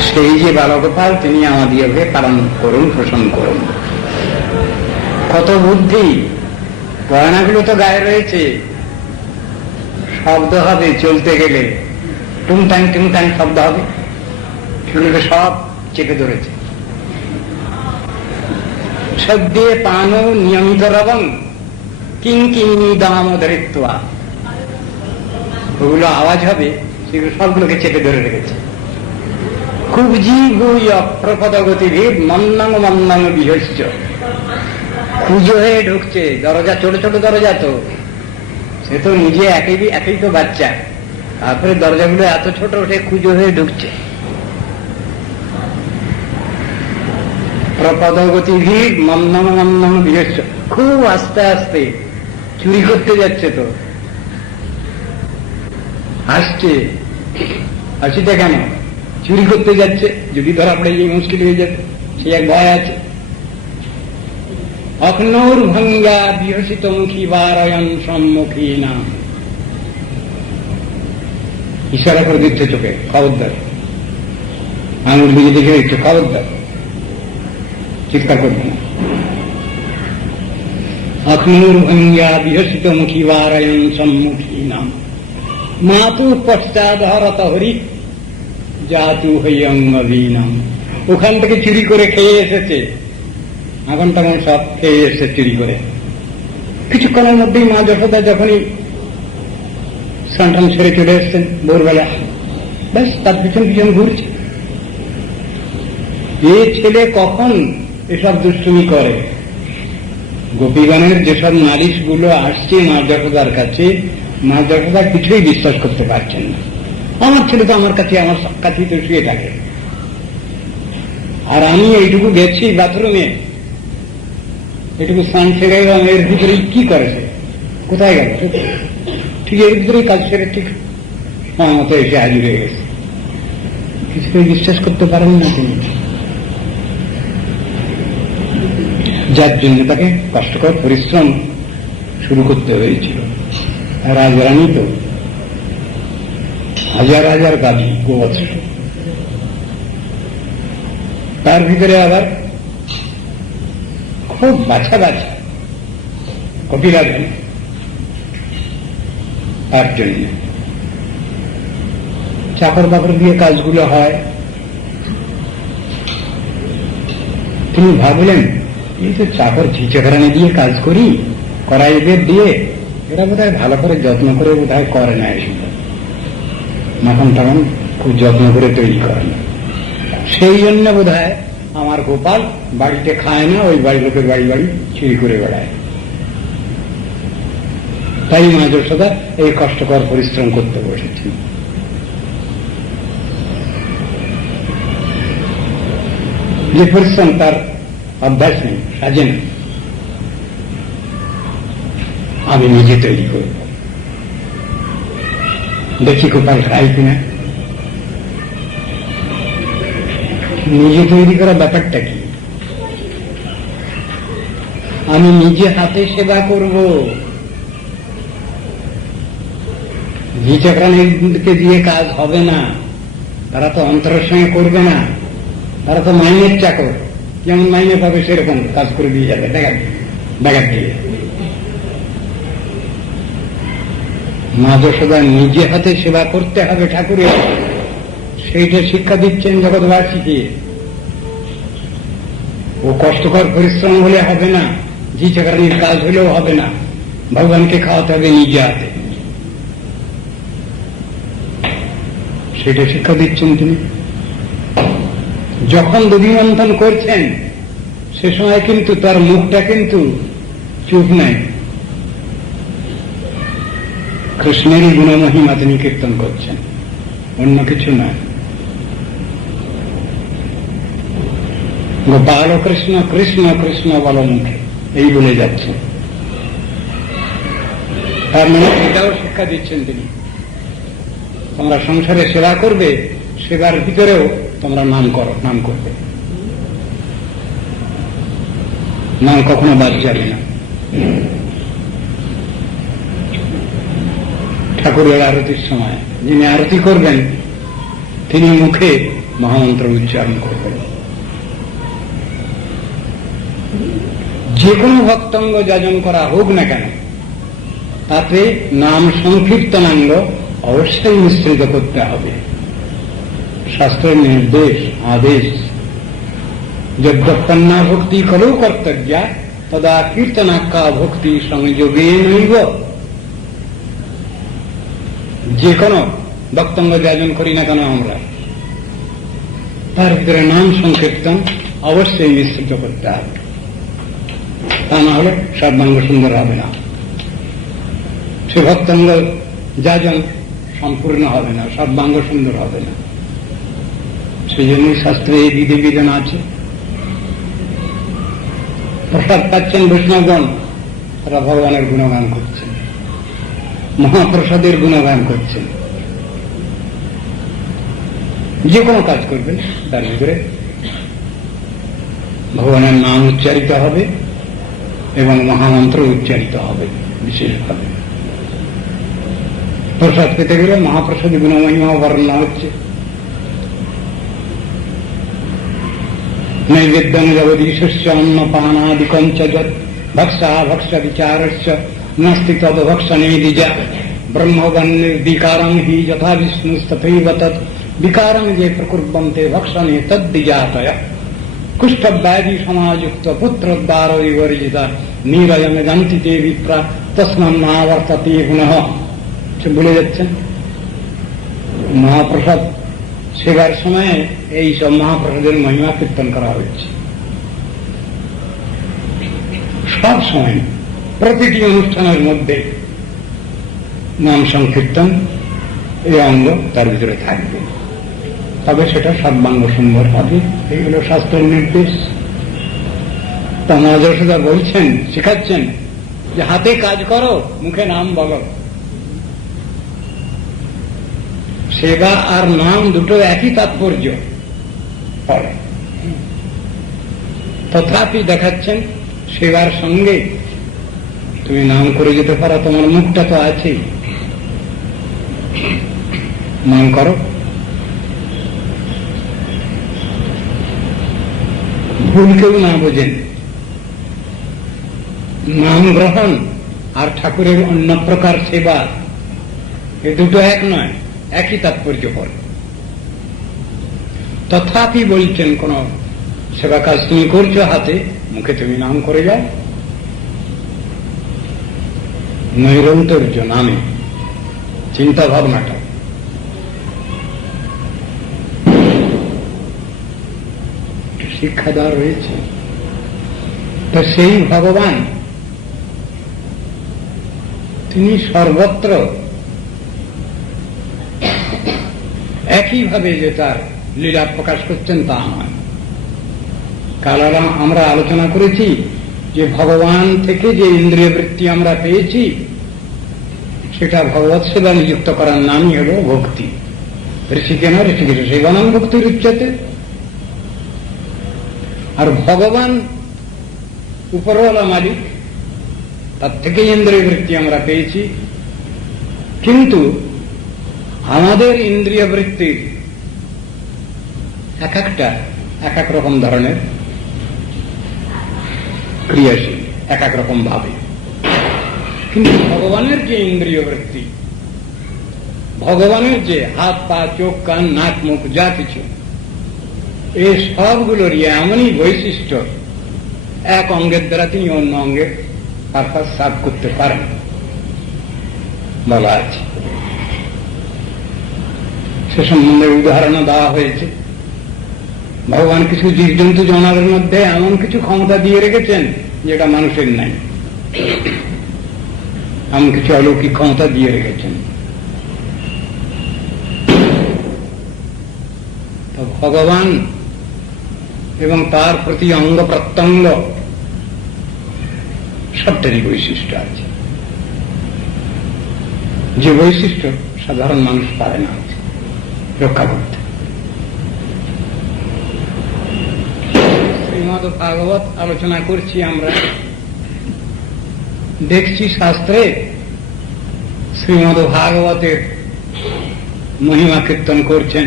সেই যে বালগোপাল, তিনি আমাদিগকে পালন করুন, পোষণ করুন। কত বুদ্ধি! গয়নাগুলো তো গায়ে রয়েছে, শব্দ হবে চলতে গেলে, টুংটাং টুংটাং শব্দ হবে, সেগুলোকে সব চেপে ধরেছে। সদ্যে পানো নিয়মিত রবং কিং কিং দামোদরিত্বা, ওগুলো আওয়াজ হবে, সেগুলো সবগুলোকে চেপে ধরে রেখেছে। কুবজি ভূয় প্রপদগতিভেদ মন্নাং মন্নাং বিহস্য, খুঁজো হয়ে ঢুকছে। দরজা, ছোট ছোট দরজা, তো সে তো নিজে একই তো বাচ্চা, তারপরে দরজাগুলো এত ছোট ওঠে, খুঁজো হয়ে ঢুকছে। প্রপদগতিভেদ মন্নাং মন্নাং বিহস্য, খুব আস্তে আস্তে চুরি করতে যাচ্ছে। তো হাসিটা কেন? চুরি করতে যাচ্ছে, যদি ধরা পড়ে গিয়ে মুশকিল হয়ে যেত, সে এক ভয় আছে। অগ্নৌর ভঙ্গা বিহসিত মুখী বারয়ন সম্মুখী না, ইশারা করে দিচ্ছে চোখে, খবরদার। আঙুল দিয়ে দেখে দিচ্ছে, খবরদার, চিৎকার করবে না। অগ্নৌর ভঙ্গা বিহসিত মুখী বারয়ন সম্মুখী নাম, মাতু পশ্চাৎ হরত হরি জাতু হইয়ঙ্গবীনাম। ওখান থেকে চুরি করে খেয়ে এসেছে, আগুন টাগুন সব খেয়ে এসে চুরি করে। কিছুক্ষণের মধ্যেই মা যশোদা যখনই স্নান সেরে চলে এসছেন ভোরবেলা, ব্যাস তার পিছন পিছন ঘুরছে। এ ছেলে কখন এসব দুষ্টুমি করে? গোপীগণের যেসব নালিশগুলো আসছে মা যশোদার কাছে, মা যশোদা কিছুই বিশ্বাস করতে পারছেন না। আমার ছেলে তো আমার কাছেই তো শুয়ে থাকে, আর আমি এইটুকু গেছি বাথরুমে, এটুকু স্নান সেরে গেলাম, এর ভিতরে কি করেছে, কোথায় গেল? ঠিক এর ভিতরেই কাজ সেরে ঠিক আমার মতো এসে হাজির হয়ে গেছে। কিছুই বিশ্বাস করতে পারেন না তিনি, যার জন্য তাকে কষ্টকর পরিশ্রম শুরু করতে হয়েছিল। রাজরানী তো হাজার হাজার গাভী, গোবৎস, তার ভিতরে আবার খুব বাছা বাছা কপিরাজন, তার জন্য চাকর বাকর দিয়ে কাজগুলো হয়। তিনি ভাবলেন, এই তো চাকর ঝিচেখানে দিয়ে কাজ করি, কড়াইদের দিয়ে, এরা বোধহয় ভালো করে যত্ন করে বোধহয় করে না, এসব মাখন টাখন খুব যত্ন করে তৈরি করে না, সেই জন্য বোধহয় আমার গোপাল বাড়িতে খায় না, ওই বাড়ি লোকের বাড়ি বাড়ি চুরি করে বেড়ায়। তাই মা যশোদা এই কষ্টকর পরিশ্রম করতে বসেছেন। যে পরিশ্রম তার অভ্যাস নেই, সাজে না, আমি নিজে তৈরি করব, দেখি গোপাল খাই কিনা। নিজে তৈরি করা ব্যাপারটা কি? আমি নিজে হাতে সেবা করব, ঝিচাকরানিকে দিয়ে কাজ হবে না, তারা তো অন্তরের সঙ্গে করবে না, তারা তো মাইনের চাকর, যেমন মাইনে পাবে সেরকম কাজ করে দিয়ে যাবে ডাকাত দিয়ে। মা যশোদা নিজে হাতে সেবা করতে হবে ঠাকুরের, সেইটা শিক্ষা দিচ্ছেন জগৎবাসীকে। ও কষ্টকর পরিশ্রম হলে হবে না, ঝিচাকরানির কাজ হলেও হবে না, ভগবানকে খাওয়াতে হবে নিজে হাতে, সেটা শিক্ষা দিচ্ছেন তিনি। যখন দধিমন্থন করছেন সে সময় কিন্তু তার মুখটা কিন্তু চুপ নাই, কৃষ্ণেরই গুণমহিমা তিনি কীর্তন করছেন, অন্য কিছু নয়। গোপাল কৃষ্ণ কৃষ্ণ কৃষ্ণ বল মুখে, এই বলে যাচ্ছে। তার মানে এটাও শিক্ষা দিচ্ছেন তিনি, তোমরা সংসারে সেবা করবে, সেবার ভিতরেও তোমরা নাম করো, নাম করবে। নাম কখনো বাদ যাবে না। ঠাকুরের আরতির সময় যিনি আরতি করবেন তিনি মুখে মহামন্ত্র উচ্চারণ করবেন। যে কোনো ভক্তাঙ্গ যাজন করা হোক না কেন তাতে নাম সংকীর্তনাঙ্গ অবশ্যই মিশ্রিত করতে হবে। শাস্ত্রের নির্দেশ আদেশ, যদ্যপন্না ভক্তি খলু কর্তব্য তদা কীর্তনাক্কা ভক্তি সংযোগে নৈব। যে কোনো ভক্তাঙ্গ যাজন করি না কেন আমরা, তার ভিতরে নাম সংকীর্তন অবশ্যই মিশ্রিত করতে হবে, তা না হলে সর্বাঙ্গ সুন্দর হবে না, সে ভক্তাঙ্গ যাজন সম্পূর্ণ হবে না, সর্বাঙ্গ সুন্দর হবে না। সেই জন্যই শাস্ত্রে এই বিধি বিধান আছে। প্রসাদ পাচ্ছেন বৈষ্ণবগণ, তারা ভগবানের গুণগান করছেন, মহাপ্রসাদের গুণগান করছেন। যে কোনো কাজ করবেন তার ভিতরে ভগবানের নাম উচ্চারিত হবে এবং মহামন্ত্র উচ্চারিত হবে বিশেষভাবে। প্রসাদ পেতে গেলে মহাপ্রসাদ গুণমহিমা বর্ণনা হচ্ছে। নৈবেদ্যং জগদীশস্য অন্নপানাদিকঞ্চ যৎ ভক্ষা ভক্ষ বিচারস্য নাস্তি তদ ভক্ষণে দ্বিজা ব্রহ্মবন্নির্বিকারং হি যথা বিষ্ণুস্তথৈব তৎ বিকারং যে প্রকুর্বন্তে ভক্ষণে তদ্বিজাতয় কুষ্ঠব্যাধি সমাযুক্ত পুত্রদ্বার বিবর্জিতা নিরয়ং জানতি তে বিপ্রা তস্মান্নাবর্ততে পুনঃ। বলে যাচ্ছেন মহাপ্রসাদ সেবার সময়ে এই সব মহাপ্রসাদের মহিমা কীর্তন করা হয়েছে। সব সময় প্রতিটি অনুষ্ঠানের মধ্যে নাম সংকীর্তন এই অঙ্গ তার ভিতরে থাকবে, তবে সেটা সর্বাঙ্গ সুন্দর হবে। এইগুলো শাস্ত্রের নির্দেশ। তা মহাযশোদা বলছেন, শেখাচ্ছেন যে হাতে কাজ করো, মুখে নাম বলো। সেবা আর নাম দুটো একই তাৎপর্য পড়ে, তথাপি দেখাচ্ছেন সেবার সঙ্গে তুমি নাম করে যেতে পারো, তোমার মুখটা তো আছেই, নাম করো। ভুল কেউ না বোঝেন, নাম গ্রহণ আর ঠাকুরের অন্য প্রকার সেবা এ দুটো এক নয়, একই তাৎপর্য পড়ে। তথাপি বলছেন কোন সেবা কাজ তুমি করছো হাতে, মুখে তুমি নাম করে যাও। নৈরন্তর্য নামে চিন্তা ভাবনাটা শিক্ষা দেওয়া রয়েছে। তো সেই ভগবান তিনি সর্বত্র একইভাবে যে তার লীলা প্রকাশ করছেন তা নয়। কাল আমরা আলোচনা করেছি যে ভগবান থেকে যে ইন্দ্রিয় বৃত্তি আমরা পেয়েছি সেটা ভগবৎ সেবা নিযুক্ত করার নামই হল ভক্তি। ঋষিকেন ঋষিকেশ সেবানাম ভক্তির উচ্চতে। আর ভগবান উপরওয়ালা মালিক, তার থেকে ইন্দ্রিয় বৃত্তি আমরা পেয়েছি, কিন্তু আমাদের ইন্দ্রিয় বৃত্তির এক একটা এক এক রকম ধরনের ক্রিয়াশীল, এক এক রকম ভাবে। কিন্তু ভগবানের যে ইন্দ্রিয় বৃত্তি, ভগবানের যে হাত পা চোখ কান নাক মুখ যা কিছু, এই সবগুলোরই এমনই বৈশিষ্ট্য, এক অঙ্গের দ্বারা তিনি অন্য অঙ্গের পারপাস সার্ভ করতে পারেন বলা আছে। সে সম্বন্ধে উদাহরণও দেওয়া হয়েছে। ভগবান কিছু জীবজন্তু জনাদের মধ্যে এমন কিছু ক্ষমতা দিয়ে রেখেছেন যেটা মানুষের নাই, এমন কিছু অলৌকিক ক্ষমতা দিয়ে রেখেছেন। তো ভগবান এবং তার প্রতি অঙ্গ প্রত্যঙ্গ সবটারই বৈশিষ্ট্য আছে, যে বৈশিষ্ট্য সাধারণ মানুষ পারে না রক্ষা করতে। শ্রীমদ্ ভাগবত আলোচনা করছি আমরা। দেখছি শাস্ত্রে শ্রীমদ্ ভাগবতের মহিমা কীর্তন করছেন।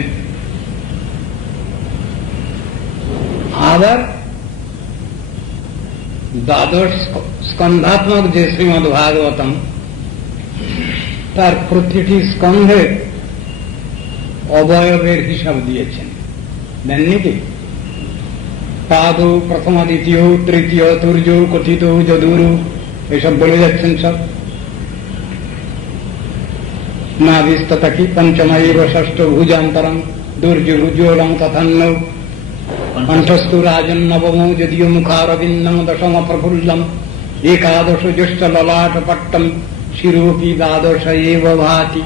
আবার দ্বাদশ স্কন্ধাত্মক যে শ্রীমদ্ ভাগবতম, তার প্রতিটি স্কন্ধের অবয়বের হিসাব দিয়েছেন, দেননি কি? পাদ, প্রথম, দ্বিতীয়, তৃতীয়, তুর্য, কথিত, যদুরু, এসব বলে যাচ্ছেন সব। নাভিস্ততা কি পঞ্চমৈব ষষ্ঠ ভুজান্তরম দুর্যুজোড়ং তথান্ন কণ্ঠস্থু রাজন নবম যদিও মুখারবিন্দম দশম প্রফুল্লম একাদশ জ্যেষ্ঠ ললাট পট্টম শিরোপি দ্বাদশ এব ভাতি।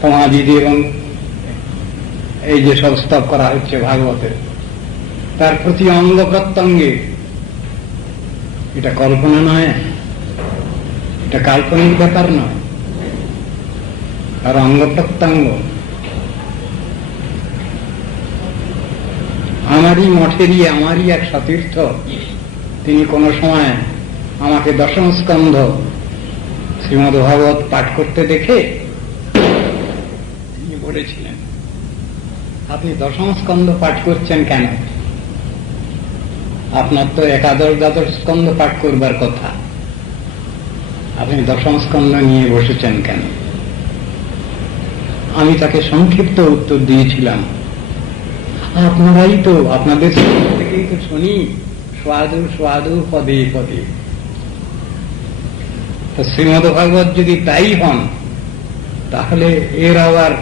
সমাধিদি এবং এই যে সব স্তব করা হচ্ছে ভাগবতের, তার প্রতি অঙ্গ প্রত্যঙ্গে, এটা কল্পনা নয়, এটা কাল্পনিক ব্যাপার নয়, আর অঙ্গ প্রত্যঙ্গ। আমারই মঠেরই, আমারই এক সতীর্থ, তিনি কোন সময় আমাকে দশম স্কন্ধ শ্রীমদ্ ভাগবত পাঠ করতে দেখে তিনি বলেছিলেন, আপনি দশম স্কন্ধ পাঠ করছেন কেন? আপনার তো একাদশ দ্বাদশ স্কন্ধ পাঠ করবার কথা, আপনি দশম স্কন্ধ নিয়ে বসেছেন কেন? আমি তাকে সংক্ষিপ্ত উত্তর দিয়েছিলাম, আপনারাই তো, আপনাদের থেকেই তো শুনি স্বাদু স্বাদু পদে পদে। তো শ্রীমদ্ ভাগবত যদি তাই হন, তাহলে এর আবার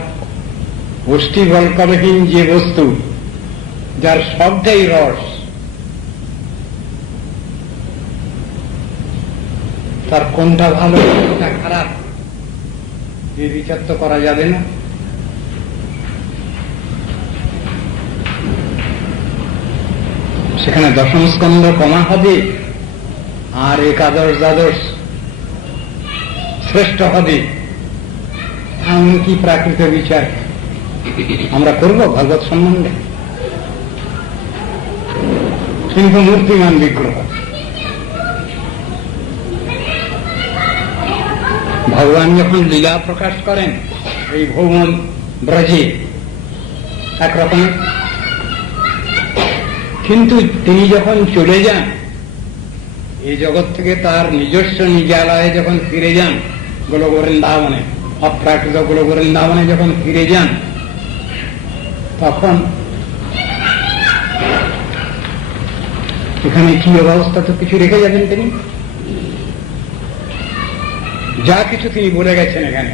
অষ্টিবলকরহীন যে বস্তু, যার সবটাই রস, তার কোনটা ভালো কোনটা খারাপ এই বিচার তো করা যাবে না। সেখানে দশম স্কন্ধ কমা হবে আর একাদশ দ্বাদশ শ্রেষ্ঠ হবে, এমন কি প্রাকৃত বিচার আমরা করব ভাগবত সম্বন্ধে? কিন্তু মূর্তিমান বিগ্রহ, ভগবান যখন লীলা প্রকাশ করেন এই ভৌম ব্রজে একরকমের, কিন্তু তিনি যখন চলে যান এই জগৎ থেকে, তার নিজস্ব নিজালয়ে যখন ফিরে যান, গোলকবৃন্দাবনে, অপ্রাকৃত গোলকবৃন্দাবনে যখন ফিরে যান, তখন এখানে কি অবস্থা তো কিছু রেখে যাবেন তিনি, যা কিছু তিনি বলে গেছেন এখানে,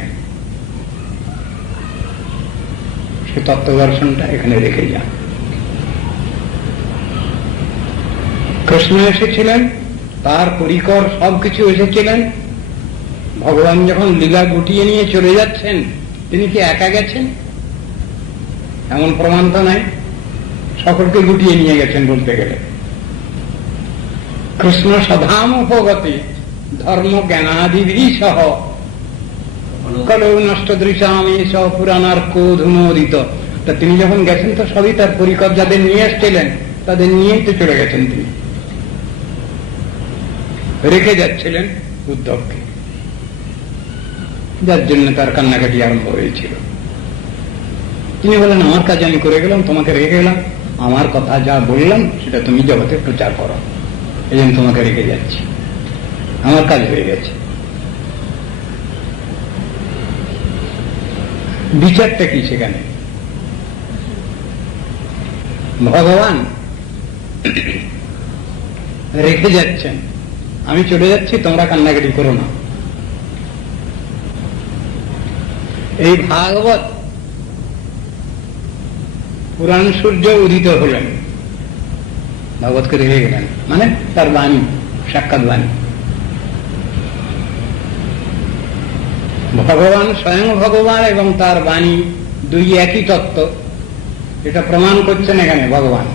সে তত্ত্ব দর্শনটা এখানে রেখে যান। কৃষ্ণ এসেছিলেন, তার পরিকর সবকিছু এসেছিলেন। ভগবান যখন লীলা গুটিয়ে নিয়ে চলে যাচ্ছেন, তিনি কি একা গেছেন? এমন প্রমাণ তো নাই, সকলকে গুটিয়ে নিয়ে গেছেন বলতে গেলে। কৃষ্ণ সধাম উপগতি ধর্ম জ্ঞানাদিভি সহ কলৌ নষ্ট দৃশামি সহ পুরাণার কোধুমোদিত। তা তিনি যখন গেছেন তো সবই তার পরিকর, যাদের নিয়ে এসছিলেন তাদের নিয়েই তো চলে গেছেন তিনি, রেখে যাচ্ছিলেন উদ্ধবকে, যার জন্য তার কান্নাকাটি আরম্ভ হয়েছিল। তিনি বলেন, আমার কাজ আমি করে গেলাম, তোমাকে রেখে গেলাম, আমার কথা যা বললাম সেটা তুমি জগতে প্রচার করো, এই জন্য তোমাকে রেখে যাচ্ছি, আমার কাজ হয়ে গেছে। বিচারটা কি সেখানে? ভগবান রেখে যাচ্ছেন, আমি চলে যাচ্ছি, তোমরা কান্নাকাটি করো না। এই ভাগবত পুরাণ সূর্য উদিত হলেন, ভাগবতকে রেখে গেলেন, মানে তার বাণী, সাক্ষাৎ বাণী। ভগবান স্বয়ং ভগবান এবং তার বাণী দুই একই তত্ত্ব, এটা প্রমাণ করছেন এখানে ভগবান।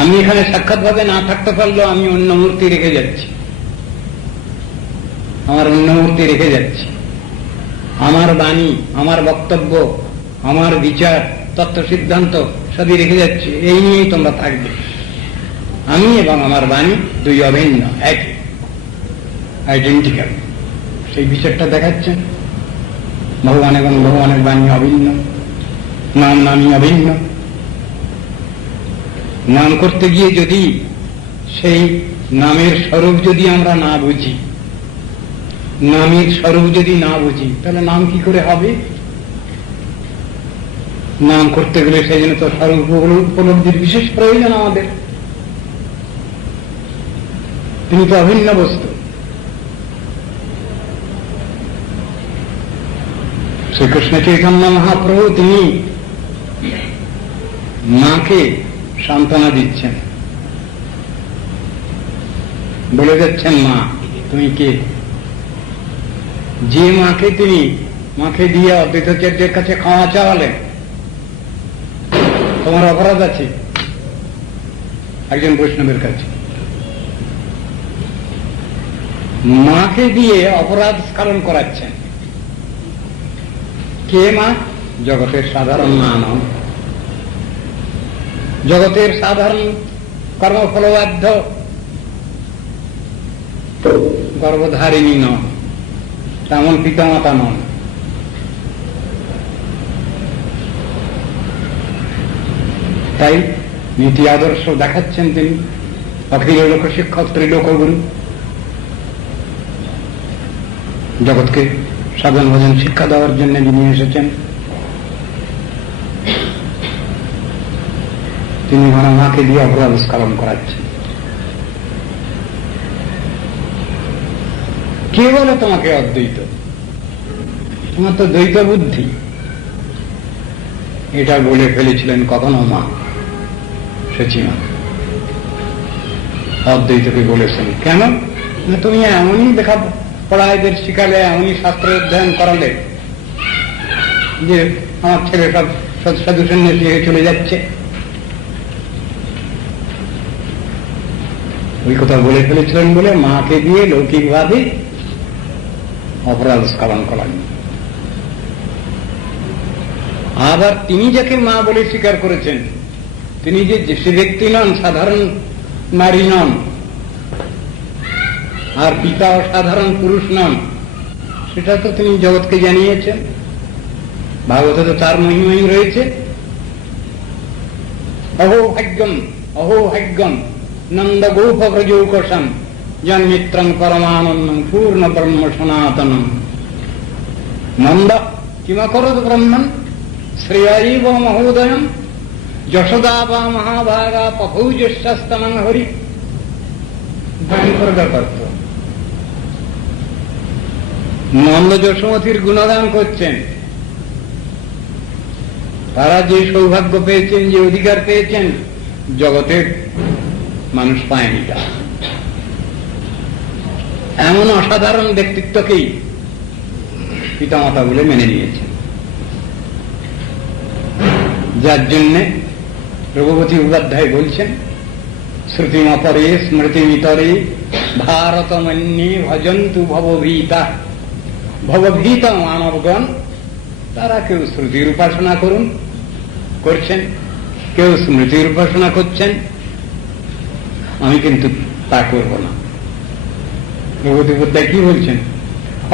আমি এখানে সাক্ষাৎ ভাবে না থাকতে পারলেও আমি অন্য মূর্তি রেখে যাচ্ছি, আমার অন্য মূর্তি রেখে যাচ্ছি। আমার বাণী, আমার বক্তব্য, আমার বিচার তত্ত্ব সিদ্ধান্ত সবই রেখে যাচ্ছি, এই নিয়েই তোমরা থাকবে। আমি এবং আমার বাণী দুই অভিন্ন, একই, আইডেন্টিক্যাল। সেই বিচারটা দেখাচ্ছেন। ভগবান এবং ভগবানের বাণী অভিন্ন, নাম নামই অভিন্ন। নাম করতে গিয়ে যদি সেই নামের স্বরূপ যদি আমরা না বুঝি, নামের স্বরূপ যদি না বুঝি, তাহলে নাম কি করে হবে? নাম করতে গেলে সেই জন্য তো স্বরূপ উপলব্ধির বিশেষ প্রয়োজন আমাদের। তিনি তো অভিন্ন বস্তু। শ্রীকৃষ্ণ চৈতন্য মহাপ্রভু তিনি মাকে সান্ত্বনা দিচ্ছেন, বলে যাচ্ছেন, মা তুমি কে? যে মাকে তিনি মাকে দিয়ে অদ্বৈতাচার্যের কাছে ক্ষমা চাওয়ালেন, তোমার অপরাধ আছে একজন বৈষ্ণবের কাছে, মাকে দিয়ে অপরাধ স্মরণ করাচ্ছেন। কে মা? জগতের সাধারণ মা নন, জগতের সাধারণ কর্মফলবাধ্য গর্ভধারিণী নন, তেমন পিতামাতা নন। তাই নীতি আদর্শ দেখাচ্ছেন তিনি, অখিল লোক শিক্ষক ত্রিলোকগুরু, জগৎকে সাধন ভজন শিক্ষা দেওয়ার জন্য যিনি এসেছেন, তিনি মাকে দিয়ে অপরাধ স্মরণ করাচ্ছেন। কে বলে তোমাকে অদ্বৈত? তোমার তো দ্বৈত বুদ্ধি। এটা বলে ফেলেছিলেন কখনো মা সচিমা, অদ্বৈতকে বলেছেন। কেন? তুমি এমনই দেখা পড়াইদের শিখালে, এমনই শাস্ত্র অধ্যয়ন করালে যে আমার ছেলে সব সাধু সন্ন্যাসী হয়ে চলে যাচ্ছে। ওই কথা বলে ফেলেছিলেন বলে মাকে দিয়ে লৌকিকভাবে অপরাধ স্মরণ করান। আবার তিনি যাকে মা বলে স্বীকার করেছেন, তিনি যে সে ব্যক্তি নন, সাধারণ নারী নন, আর পিতা সাধারণ পুরুষ নন, সেটা তো তিনি জগৎকে জানিয়েছেন। ভাগবতে তো তার মহিমাই রয়েছে। অহো ভাগ্যম অহো ভাগ্যম নন্দ গৌপ ব্রজৌকশম জন্মিত্রং পরমানন্দম পূর্ণ ব্রহ্ম সনাতনম। নন্দ কিমকরত ব্রহ্মণ শ্রেয়ৈব মহোদয়ম যশোদা বা মহাভাগা পভৌজস্তনং হরি। ভয়ঙ্কর ব্যাপার তো। নন্দ যশোমতীর গুণগান করছেন, তারা যে সৌভাগ্য পেয়েছেন, যে অধিকার পেয়েছেন, জগতের মানুষ পায়নি। এমন অসাধারণ ব্যক্তিত্বকেই পিতামাতা বলে মেনে নিয়েছেন, যার জন্য রঘুপতি উপাধ্যায় বলছেন, শ্রুতিমপরে স্মৃতিমিতরে ভারতমন্যে ভজন্তু ভবভীতা। ভবভীত মানবগণ, তারা কেউ শ্রুতির উপাসনা করছেন, কেউ স্মৃতির উপাসনা করছেন, আমি কিন্তু তা করব না। রঘুপতি উপাধ্যায় কি বলছেন?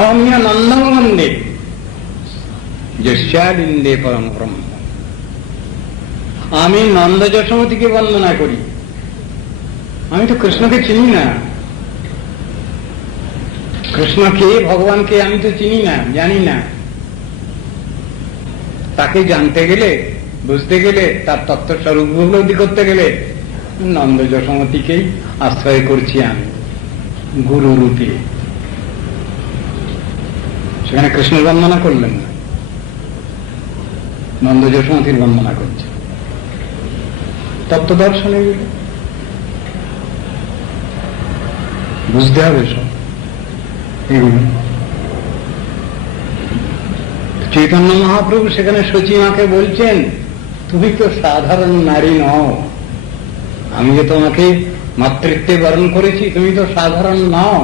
অমিয় নন্দমন্দে যস্যালিন্দে পরম ব্রহ্ম। আমি নন্দ যশোমতীকে বন্দনা করি, আমি তো কৃষ্ণকে চিনি না। কৃষ্ণকে, ভগবানকে আমি তো চিনি না, জানি না। তাকে জানতে গেলে, বুঝতে গেলে, তার তত্ত্বস্বরূপ উপলব্ধি করতে গেলে নন্দ যশোমতীকেই আশ্রয় করছি আমি গুরু রূপে। সেখানে কৃষ্ণের বন্দনা করলেন না, নন্দ যশোমতীর বন্দনা করছে। তত্ত্ব দর্শনে গেলে বুঝতে হবে সব এগুলো। চৈতন্য মহাপ্রভু সেখানে সচিমাকে বলছেন, তুমি তো সাধারণ নারী নও, আমি যে তোমাকে মাতৃত্বে বরণ করেছি, তুমি তো সাধারণ নও।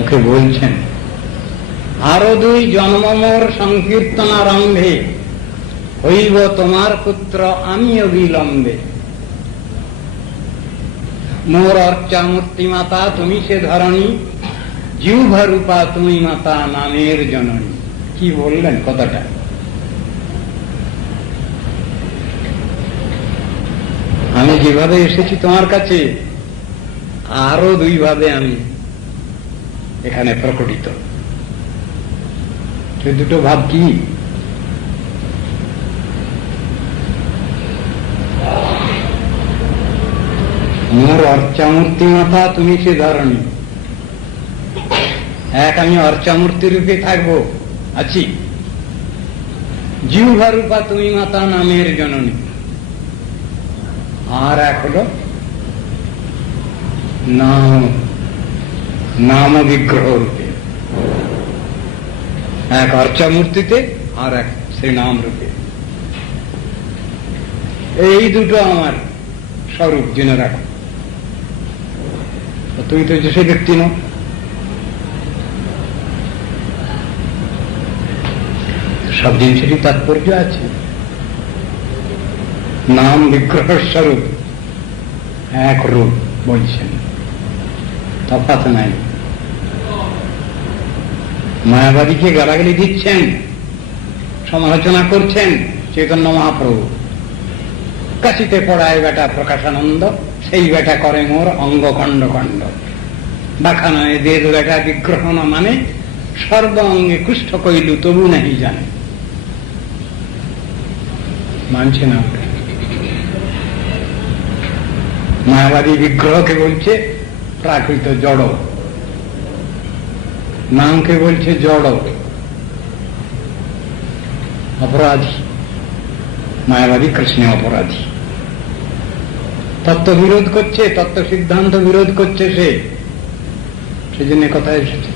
ওকে বলছেন, আরো 2 জন্ম মোর সংকীর্তনারম্ভে, হইব তোমার পুত্র আমি অবিলম্বে। মোর অর্চা মূর্তি মাতা তুমি সে ধরণী, জিহ্বা রূপা তুমি মাতা নামের জননী। কি বললেন কথাটা? আমি যেভাবে এসেছি তোমার কাছে, আরো 2 ভাবে আমি এখানে প্রকটিত। সে 2টো ভাব কি? মোর অর্চামূর্তি মাতা তুমি সে ধরণী। এক, আমি অর্চামূর্তি রূপে থাকবো, আছি। জিহ্বা রূপা তুমি মাতা নামের জননী। আর এক হলো নাম বিগ্রহ রূপে, এক অর্চামূর্তিতে আর এক শ্রীনাম রূপে। এই 2টো আমার স্বরূপ জেনে রাখো। তুমি তো সে ব্যক্তি নও। সব জিনিসেরই তাৎপর্য আছে। নাম বিগ্রহ স্বরূপ এক রূপ বলছেন, তফাৎ নাই। মায়াবাদীকে গালাগালি দিচ্ছেন, সমালোচনা করছেন চৈতন্য মহাপ্রভু। কাশিতে পড়ায় বেটা প্রকাশানন্দ, সেই বেটা করে মোর অঙ্গ খণ্ড খণ্ড। বাখা নয় দেব বেটা বিগ্রহ না মানে, সর্ব অঙ্গে কুষ্ঠ কইলু তবু নাহি জানে। মানছে না। মায়াবাদী বিগ্রহকে বলছে প্রাকৃত জড়, নামকে বলছে জড়, অপরাধী। মায়াবাদী কৃষ্ণে অপরাধী। তত্ত্ব বিরোধ করছে, তত্ত্ব সিদ্ধান্ত বিরোধ করছে সে, সেজন্য কথা এসেছে।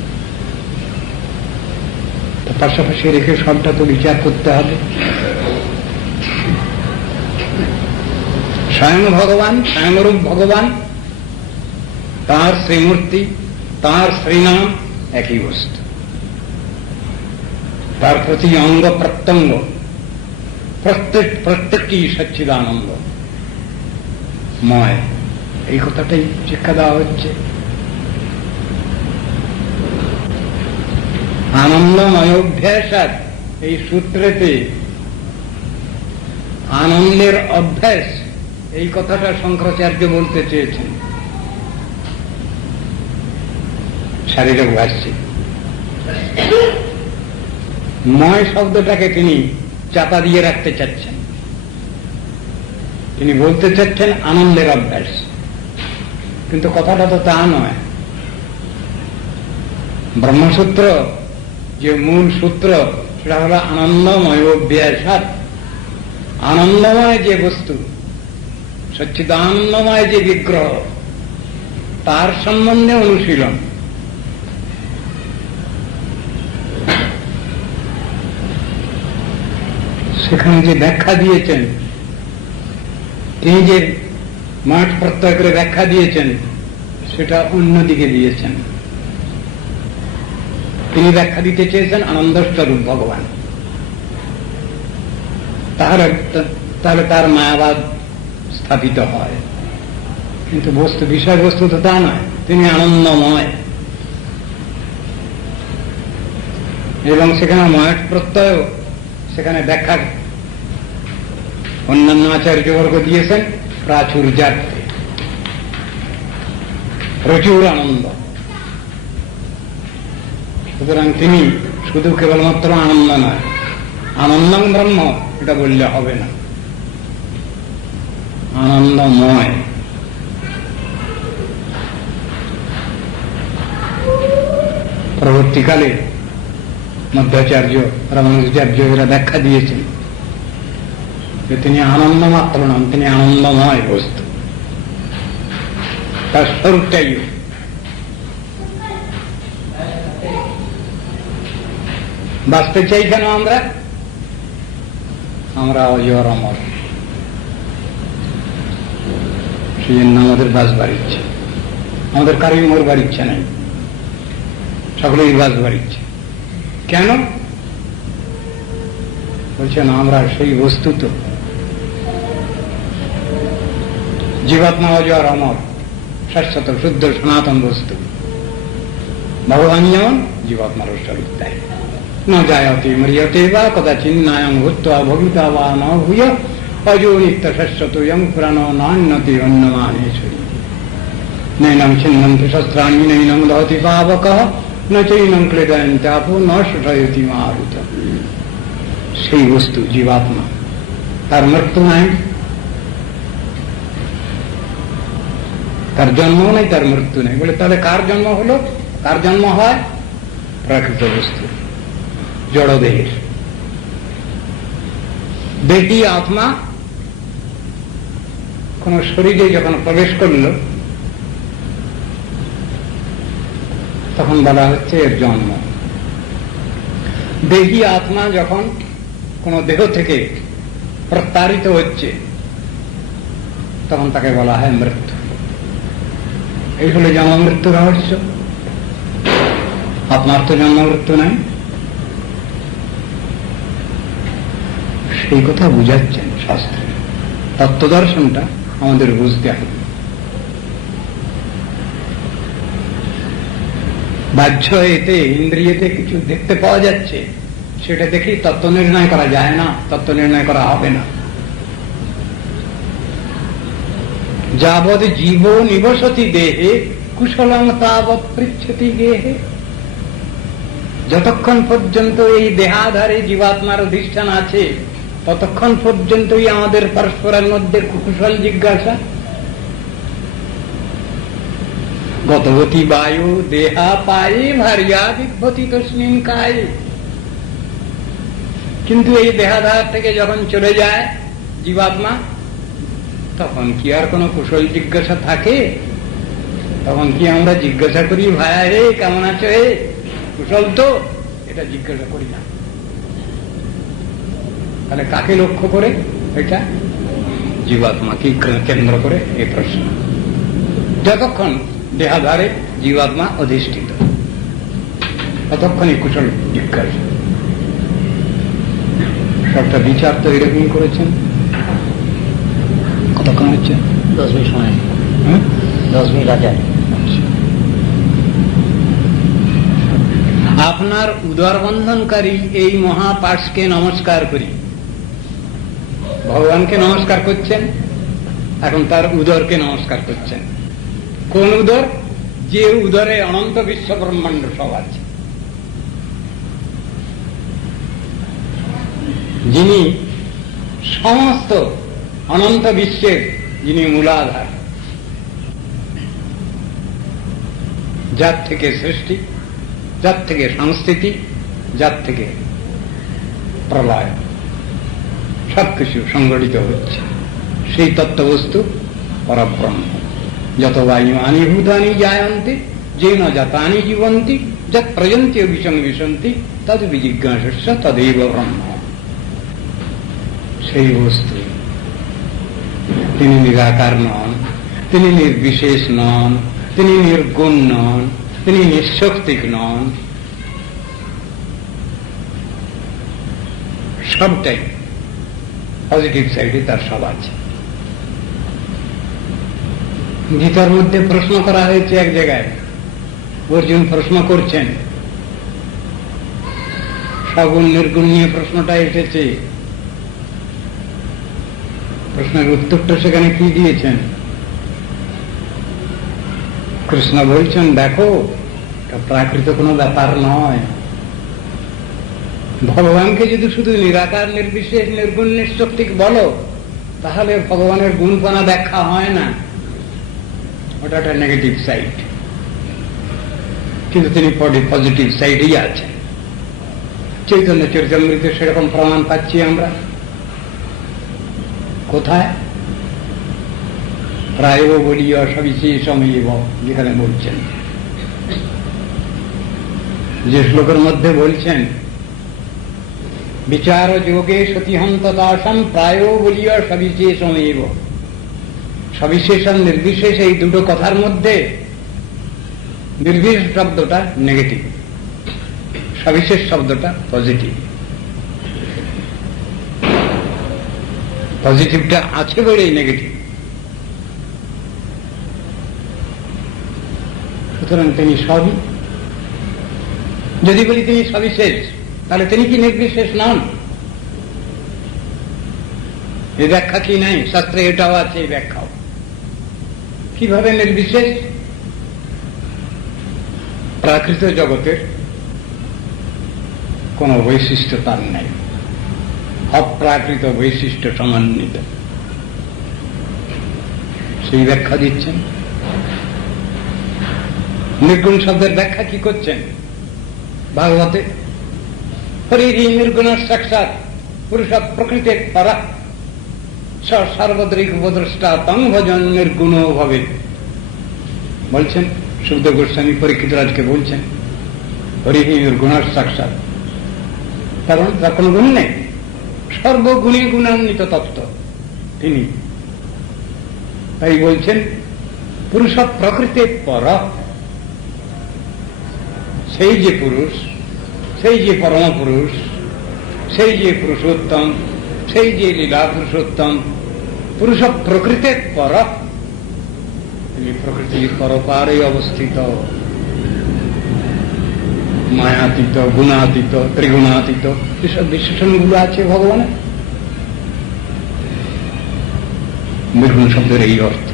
পাশাপাশি রেখে সবটা তো বিচার করতে হবে। স্বয়ং ভগবান, স্বয়ংরূপ ভগবান, তাঁর শ্রীমূর্তি, তাঁর শ্রীনাম একই বস্তু। তার প্রতি অঙ্গ প্রত্যঙ্গ প্রত্যেকটি সচ্চিদানন্দ ময়। এই কথাটাই শিক্ষা দেওয়া হচ্ছে। আনন্দময় অভ্যাস, এই সূত্রেতে আনন্দের অভ্যাস, এই কথাটা শঙ্করাচার্য বলতে চেয়েছেন শারীরিক ভাষ্যে। ময় শব্দটাকে তিনি চাপা দিয়ে রাখতে চাচ্ছেন। তিনি বলতে চাচ্ছেন আনন্দের অভ্যাস, কিন্তু কথাটা তো তা নয়। ব্রহ্মসূত্র যে মূল সূত্র, সেটা হলো আনন্দময় অভ্যাস। আনন্দময় যে বস্তু, সচ্চিদানন্দময় যে বিগ্রহ, তার সম্বন্ধে অনুশীলন। সেখানে যে ব্যাখ্যা দিয়েছেন, তিনি যে মাঠ প্রত্যয় করে ব্যাখ্যা দিয়েছেন, সেটা অন্যদিকে দিয়েছেন। তিনি ব্যাখ্যা দিতে চেয়েছেন আনন্দস্বরূপ ভগবান। তাহলে তার মায়াবাদ স্থাপিত হয়, কিন্তু বস্তু বিষয়বস্তু তো তা নয়। তিনি আনন্দময়, এবং সেখানে মঠ প্রত্যয়, সেখানে ব্যাখ্যা অন্যান্য আচার্যবর্গ দিয়েছেন প্রাচুর্যার্থে, প্রচুর আনন্দ। সুতরাং তিনি শুধু কেবলমাত্র আনন্দ নয়, আনন্দং ব্রহ্ম এটা বললে হবে না, আনন্দময়। পরবর্তীকালে মধ্যাচার্য, রামানুজাচার্য এরা ব্যাখ্যা দিয়েছেন যে তিনি আনন্দ মাত্র নন, তিনি আনন্দময় বস্তু। তার স্বরূপটাই বাঁচতে চাই কেন আমরা অজর অমর, সেই জন্য আমাদের বাঁচবার ইচ্ছে। আমাদের কারোই মরবার ইচ্ছা নেই, সকলেই বাঁচবার ইচ্ছে। কেন? বলছেন আমরা সেই বস্তু তো, জীবাত্মা অজর অমর শাশ্বত শুদ্ধ সনাতন বস্তু। ভগবান যেমন জীবাত্মার স্বরূপ তাই। ন জায়তে মরিয়তে বা কদাচিৎ নায়ং ভূত্বা ভবিতা বা ন ভূয় অজো নিত্য শাশ্বত ইয়ং পুরাণ নান্যতে অন্যমানেশ্বরী। নৈনং ছিন্নন্তি শস্ত্রাণি নৈনং দহতি পাবকঃ ন চৈনং ক্লেদয়ন্তি আপো ন শোষয়তি মারুত। সেই বস্তু জীবাত্মা, তার মৃত্যু নাই, তার জন্ম নেই, তার মৃত্যু নেই। বলে তাহলে কার জন্ম হলো? কার জন্ম হয়? প্রাকৃত বস্তু, জড়দেহের। দেহী আত্মা কোন শরীরে যখন প্রবেশ করল তখন বলা হচ্ছে এর জন্ম। দেহী আত্মা যখন কোন দেহ থেকে প্রত্যারিত হচ্ছে তখন তাকে বলা হয় মৃত্যু। এই হলো জন্ম মৃত্যু রহস্য। আপনার তো জন্ম মৃত্যু নাই, সেই কথা বুঝাচ্ছেন শাস্ত্রে। তত্ত্বদর্শনটা আমাদের বুঝতে হবে। বাহ্য এতে ইন্দ্রিয়তে কিছু দেখতে পাওয়া যাচ্ছে, সেটা দেখেই তত্ত্ব নির্ণয় করা যায় না, তত্ত্ব নির্ণয় করা হবে না। যাবৎ জীব নিবসতি দেহে কুশলং তাবৎ পৃচ্ছতি গেহে। যতক্ষণ পর্যন্ত এই দেহাধারে জীবাত্মার অধিষ্ঠান আছে ততক্ষণ পর্যন্তই আমাদের পরস্পরের মধ্যে কুশল জিজ্ঞাসা। গতবতী বায়ু দেহা পায়ে ভারিয়া বিভ্বতি তস্মিন কায়ে। কিন্তু এই দেহাধার থেকে যখন চলে যায় জীবাত্মা তখন কি আর কোনো কুশল জিজ্ঞাসা থাকে? তখন কি আমরা জিজ্ঞাসা করি ভাইয়া রে কেমন আছো, হে কুশল তো? এটা জিজ্ঞাসা করি না। তাহলে কাকে লক্ষ্য করে? এটা জীবাত্মাকে কেন্দ্র করে এই প্রশ্ন। যতক্ষণ দেহাধারে জীবাত্মা অধিষ্ঠিত ততক্ষণই কুশল জিজ্ঞাসা। সবটা বিচার তো এরকমই করেছেন। কতক্ষণ হচ্ছে? 10 মিনিট সময়। 10 মিনিট আছে। আপনার উদর বন্ধনকারী এই মহাপাশকে নমস্কার করি। ভগবানকে নমস্কার করছেন, এখন তার উদরকে নমস্কার করছেন। কোন উদর? যে উদরে অনন্ত বিশ্ব ব্রহ্মাণ্ড সব আছে, যিনি সমস্ত অনন্ত বিশ্বের যিনি মূলাধার, যার থেকে সৃষ্টি, যার থেকে সংস্থিতি, যার থেকে প্রলয় সবকিছু সংগঠিত হচ্ছে, সেই তত্ত্ববস্তু পরব্রহ্ম। যত বায়ুমানি ভূতানি জায়ন্তে যেন জাতানি জীবন্তি যৎ প্রজন্তি বিসংবিশন্তি তদ বিজিজ্ঞাসস্য তদেব ব্রহ্ম। সেই বস্তু, তিনি নিরাকার নন, তিনি নির্বিশেষ নন, তিনি নির্গুণ নন, তিনি নিঃশক্তিক নন, সবটাই পজিটিভ সাইডে তার সব আছে। গীতার মধ্যে প্রশ্ন করা হয়েছে এক জায়গায়, অর্জুন প্রশ্ন করছেন, সগুণ নির্গুণ নিয়ে প্রশ্নটা এসেছে। প্রশ্নের উত্তরটা সেখানে কি দিয়েছেন? কৃষ্ণ বলছেন, দেখো এটা প্রাকৃত কোনো ব্যাপার নয়। ভগবানকে যদি শুধু নিরাকার নির্বিশেষ নির্গুণ নিঃশক্তিক বলো তাহলে ভগবানের গুণপনা ব্যাখ্যা হয় না, ওটা একটা নেগেটিভ সাইড। কিন্তু তিনি পজিটিভ সাইডেই আছেন। চৈতন্য চরিতামৃতে সেরকম প্রমাণ পাচ্ছি আমরা। কোথায়? প্রায় বলিয়া সবিশেষমেব, যেখানে বলছেন, যে শ্লোকের মধ্যে বলছেন বিচার যোগে সতিহন্ত দাসম প্রায় বলিয়া সবিশেষমেব। সবিশেষ আর নির্বিশেষ এই দুটো কথার মধ্যে নির্বিশেষ শব্দটা নেগেটিভ, সবিশেষ শব্দটা পজিটিভ। পজিটিভটা আছে বলেই নেগেটিভ। সুতরাং তিনি সবই। যদি বলি তিনি সবিশেষ, তাহলে তিনি কি নির্বিশেষ নন? এই ব্যাখ্যা কি নাই? শাস্ত্রে এটাও আছে, এই ব্যাখ্যাও। কিভাবে নির্বিশেষ? প্রাকৃত জগতের কোন বৈশিষ্ট্য তার নাই, অপ্রাকৃত বৈশিষ্ট্য সমন্বিত, সেই ব্যাখ্যা দিচ্ছেন। নির্গুণ শব্দের ব্যাখ্যা কি করছেন ভাগবতে? হরিহি নির্গুণ সাক্ষাৎ পুরুষ প্রকৃতি পরা সর্বদ্রিক উপদ্রষ্টা তং ভজন নির্গুণ ভাবে বলছেন। সুখদেব গোস্বামী পরীক্ষিত রাজকে বলছেন হরিহি নির্গুণ সাক্ষাৎ, কারণ তার কোন গুণ নেই, সর্বগুণে গুণান্বিত তত্ত্ব তিনি। তাই বলছেন পুরুষ প্রকৃতি পর, সেই যে পুরুষ, সেই যে পরম পুরুষ, সেই যে পুরুষোত্তম, সেই যে লীলা পুরুষোত্তম, পুরুষ প্রকৃতি পর, তিনি প্রকৃতির পরপারে অবস্থিত, মায়াতীত, গুণাতীত, ত্রিগুণাতীত, যেসব বিশেষণগুলো আছে ভগবানের। নির্গুণ শব্দের এই অর্থ,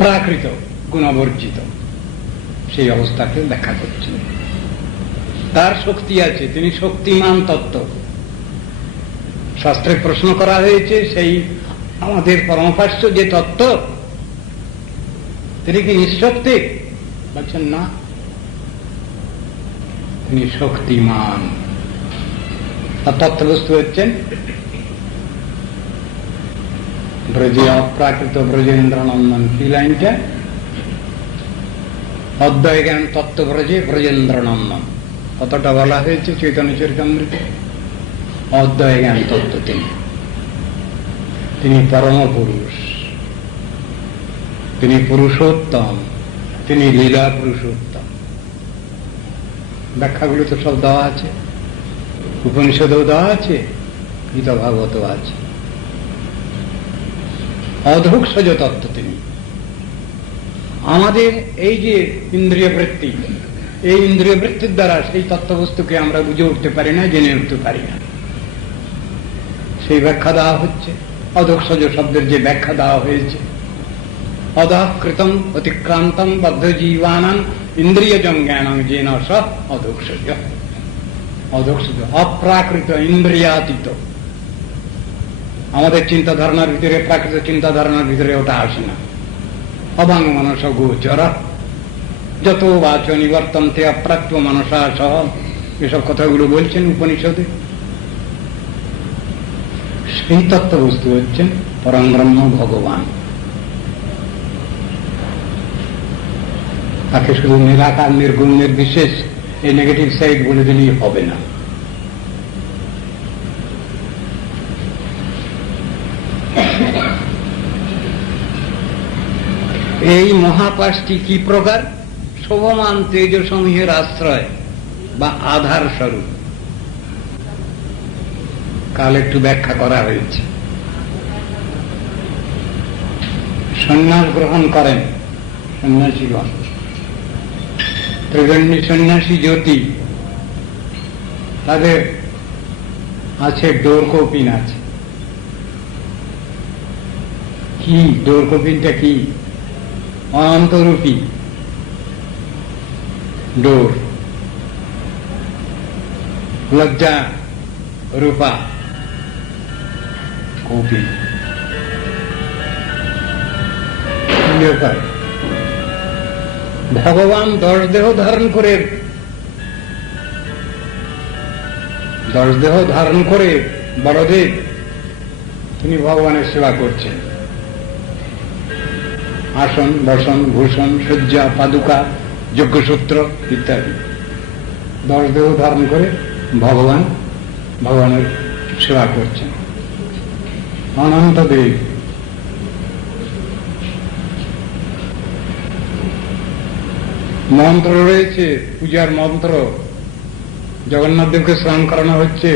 প্রাকৃত, গুণবর্জিত, সেই অবস্থাকে ব্যাখ্যা করছেন। তার শক্তি আছে, তিনি শক্তিমান তত্ত্ব। শাস্ত্রে প্রশ্ন করা হয়েছে সেই আমাদের পরমপাস্য যে তত্ত্ব, তিনি কি নিঃশক্তি? বলছেন না, তিনি শক্তিমান। আর তত্ত্ববস্তু হচ্ছেন ব্রজে অপ্রাকৃত ব্রজেন্দ্র নন্দন। কি লাইনটা? অদ্বয় জ্ঞান তত্ত্ব ব্রজে ব্রজেন্দ্র নন্দন, কতটা বলা হয়েছে চৈতন্য চরিতামৃতে। অদ্বয় জ্ঞান তত্ত্ব তিনি পরম পুরুষ, তিনি পুরুষোত্তম, তিনি লীলা পুরুষোত্তম। ব্যাখ্যাগুলো তো সব দেওয়া আছে, উপনিষদেও দেওয়া আছে, গীতা ভাগবত আছে। অধোক্ষজ তত্ত্ব তিনি। আমাদের এই যে ইন্দ্রিয় বৃত্তি, এই ইন্দ্রিয় বৃত্তির দ্বারা সেই তত্ত্ববস্তুকে আমরা বুঝে উঠতে পারি না, জেনে উঠতে পারি না, সেই ব্যাখ্যা দেওয়া হচ্ছে। অধোক্ষজ শব্দের যে ব্যাখ্যা দেওয়া হয়েছে, অধঃকৃতম অতিক্রান্তম বদ্ধ জীবানাং ইন্দ্রিয়জং জ্ঞানং যেন স অধোক্ষজ। অধোক্ষজ অপ্রাকৃত, ইন্দ্রিয়াতীত। আমাদের চিন্তাধারণার ভিতরে, প্রাকৃত চিন্তাধারণার ভিতরে ওটা আসে না। অবাঙ্গ মানস গোচর, যত বাচ নিবর্তন্তে অপ্রাপ্য মানসা সহ, এসব কথাগুলো বলছেন উপনিষদে। সেই তত্ত্ববস্তু হচ্ছেন পরম ব্রহ্ম ভগবান। তাকে শুধু নিরাকার, নির্গুণ, নির্বিশেষ এই নেগেটিভ সাইড বলে দিলেই হবে না। এই মহাপাশটি কি প্রকার? শোভমান তেজসমূহের আশ্রয় বা আধার স্বরূপ। কাল একটু ব্যাখ্যা করা হয়েছে। সন্ন্যাস গ্রহণ করেন সন্ন্যাসীগণ, ত্রিদণ্ডী সন্ন্যাসী জ্যোতি, তাদের আছে ডোর কৌপিন আছে। কি ডোর কৌপিনটা? কি? অনন্তরূপী ডোর, লজ্জা রূপা কৌপিন। ভগবান 10 দেহ ধারণ করে, 10 দেহ ধারণ করে বড়দেব তিনি ভগবানের সেবা করছেন। আসন, বসন, ভূষণ, শয্যা, পাদুকা, যজ্ঞসূত্র ইত্যাদি 10 দেহ ধারণ করে ভগবানের সেবা করছেন। অনন্ত দেব মন্ত্র রয়েছে, পূজার মন্ত্র। জগন্নাথ দেবকে স্নান করানো হচ্ছে,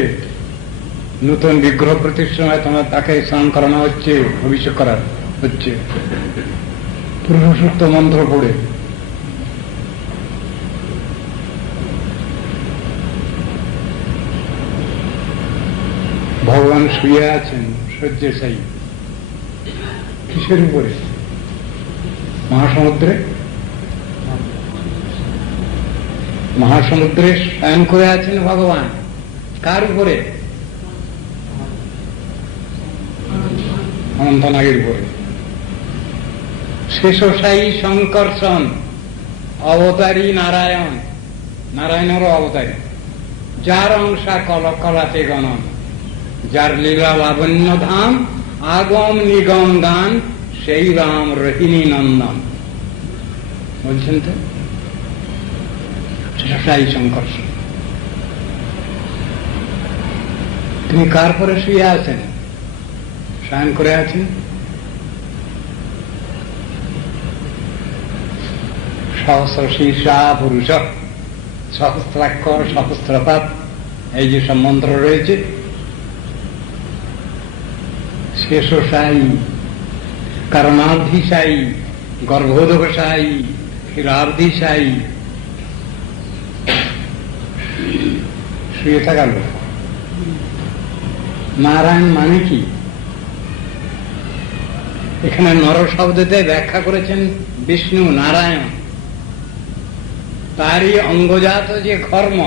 নতুন বিগ্রহ প্রতিষ্ঠা হয়, তোমার তাকে স্নান করানো হচ্ছে, অভিষেক করা হচ্ছে পুরুষ সূক্ত মন্ত্র পড়ে। ভগবান শুয়ে আছেন শয্যাশায়ী। কিসের উপরে? মহাসমুদ্রে। মহাসমুদ্রে শয়ন করে আছেন ভগবান। কার উপরে? অনন্তনাগের উপরে। শেষশায়ী শঙ্কর্ষণ, অবতারী নারায়ণ, নারায়ণেরও অবতারী, যার অংশা কলাতে গণন, যার লীলা লাবণ্য ধাম, আগম নিগম গান, সেই রাম রহিণী নন্দন। বলছেন তো শেষশায়ী শঙ্কর্ষণ। তিনি কার পরে শুয়ে আছেন, শয়ন করে আছেন? সহস্র শীর্ষা পুরুষ, সহস্রাক্ষর সহস্রপাত, এই যে সব মন্ত্র রয়েছে। শেষশায়ী, কারণার্ধিশায়ী, গর্ভোদকশায়ী, ক্ষীরার্ধিশায়ী, শুয়ে থাকা লোক। নারায়ণ মানে কি? এখানে নর শব্দতে ব্যাখ্যা করেছেন বিষ্ণু নারায়ণ। তারই অঙ্গজাত যে কর্ম,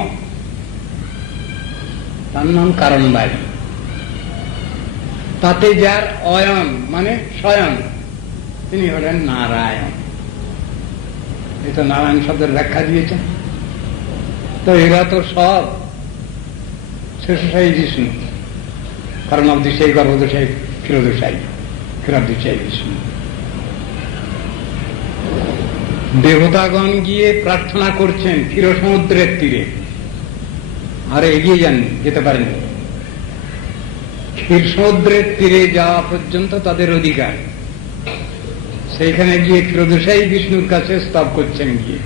তার নাম কারণবায়ী। তাতে যার অয়ন মানে স্বয়ং, তিনি হলেন নারায়ণ। এই তো নারায়ণ শব্দের ব্যাখ্যা দিয়েছেন। তো এরা তো সব শেষশায়ী বিষ্ণু, কারণ অবদিশায়ী, গর্ভদশায়ী, ক্ষীরদশায়ী, ক্ষীরার্ধিশায়ী বিষ্ণু। দেবতাগণ গিয়ে প্রার্থনা করছেন ক্ষীর সমুদ্রের তীরে, আর এগিয়ে যাননি, যেতে পারেননি। ক্ষীর সমুদ্রের তীরে যাওয়া পর্যন্ত তাদের অধিকার। সেইখানে গিয়ে ক্ষীরদশায়ী বিষ্ণুর কাছে স্তব করছেন গিয়ে।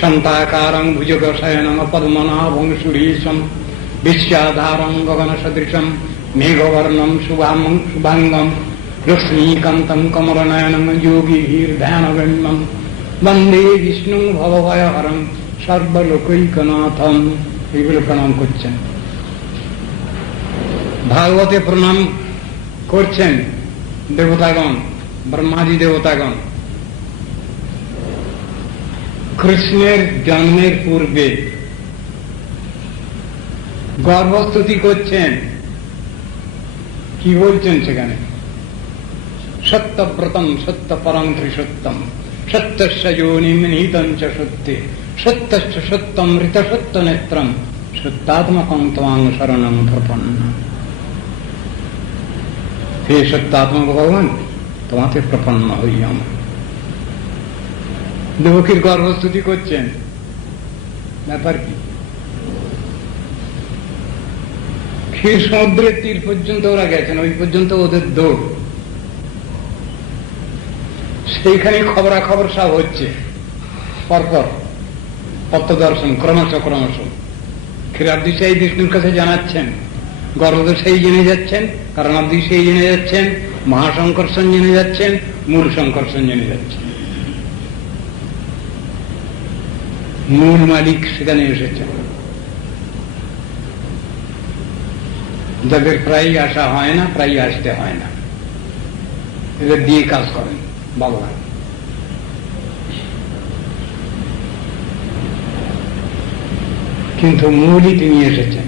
শান্তাকারং ভুজগশয়নং পদ্মনাভং সুরেশম বিশ্বাধারং গগন সদৃশম মেঘবর্ণম শুভাঙ্গম লক্ষ্মীকান্তম কমলনয়নং যোগীর ধ্যানগম্যম বন্দে বিষ্ণু ভবভয়হরং সর্বলোকৈকনাথম। এইগুলো প্রণাম করছেন। ভাগবতে প্রণাম করছেন দেবতাগণ, ব্রহ্মাদি দেবতাগণ। কৃষ্ণের জন্মের পূর্বে গর্ভস্তুতি করছেন। কি বলছেন সেখানে? সত্যব্রতম সত্য পরম ত্রিসত্যম সত্যস্য যোনিম নিহিতং চ সত্যে সত্যস্য সত্যম ঋত সত্য নেত্রম সত্যাত্মকং ত্বাং শরণং প্রপন্ন। হে সত্যাত্মক ভগবান, তোমাকে প্রপন্ন হই আমরা। দেবকীর গর্ভস্তুতি করছেন। ব্যাপার কি? ক্ষীর সমুদ্রের তীর পর্যন্ত ওরা গেছেন, ওই পর্যন্ত ওদের দৌড়। সেইখানে খবরাখবর সব হচ্ছে পরপর, তত্ত্বদর্শন ক্রমশ ক্রমশ। ক্ষীরার্ধিশায়ী বিষ্ণুর কাছে জানাচ্ছেন, গর্ভদশায়ী জেনে যাচ্ছেন, কারণার্ধিশায়ী জেনে যাচ্ছেন, মহাসংকর্ষণ জেনে যাচ্ছেন, মূল সংকর্ষণ জেনে যাচ্ছেন। মূল মালিক সেখানে এসেছেন, যাদের প্রায় আসা হয় না, প্রায় আসতে হয় না, এদের দিয়ে কাজ করেন ভগবান। কিন্তু মূলই তিনি এসেছেন।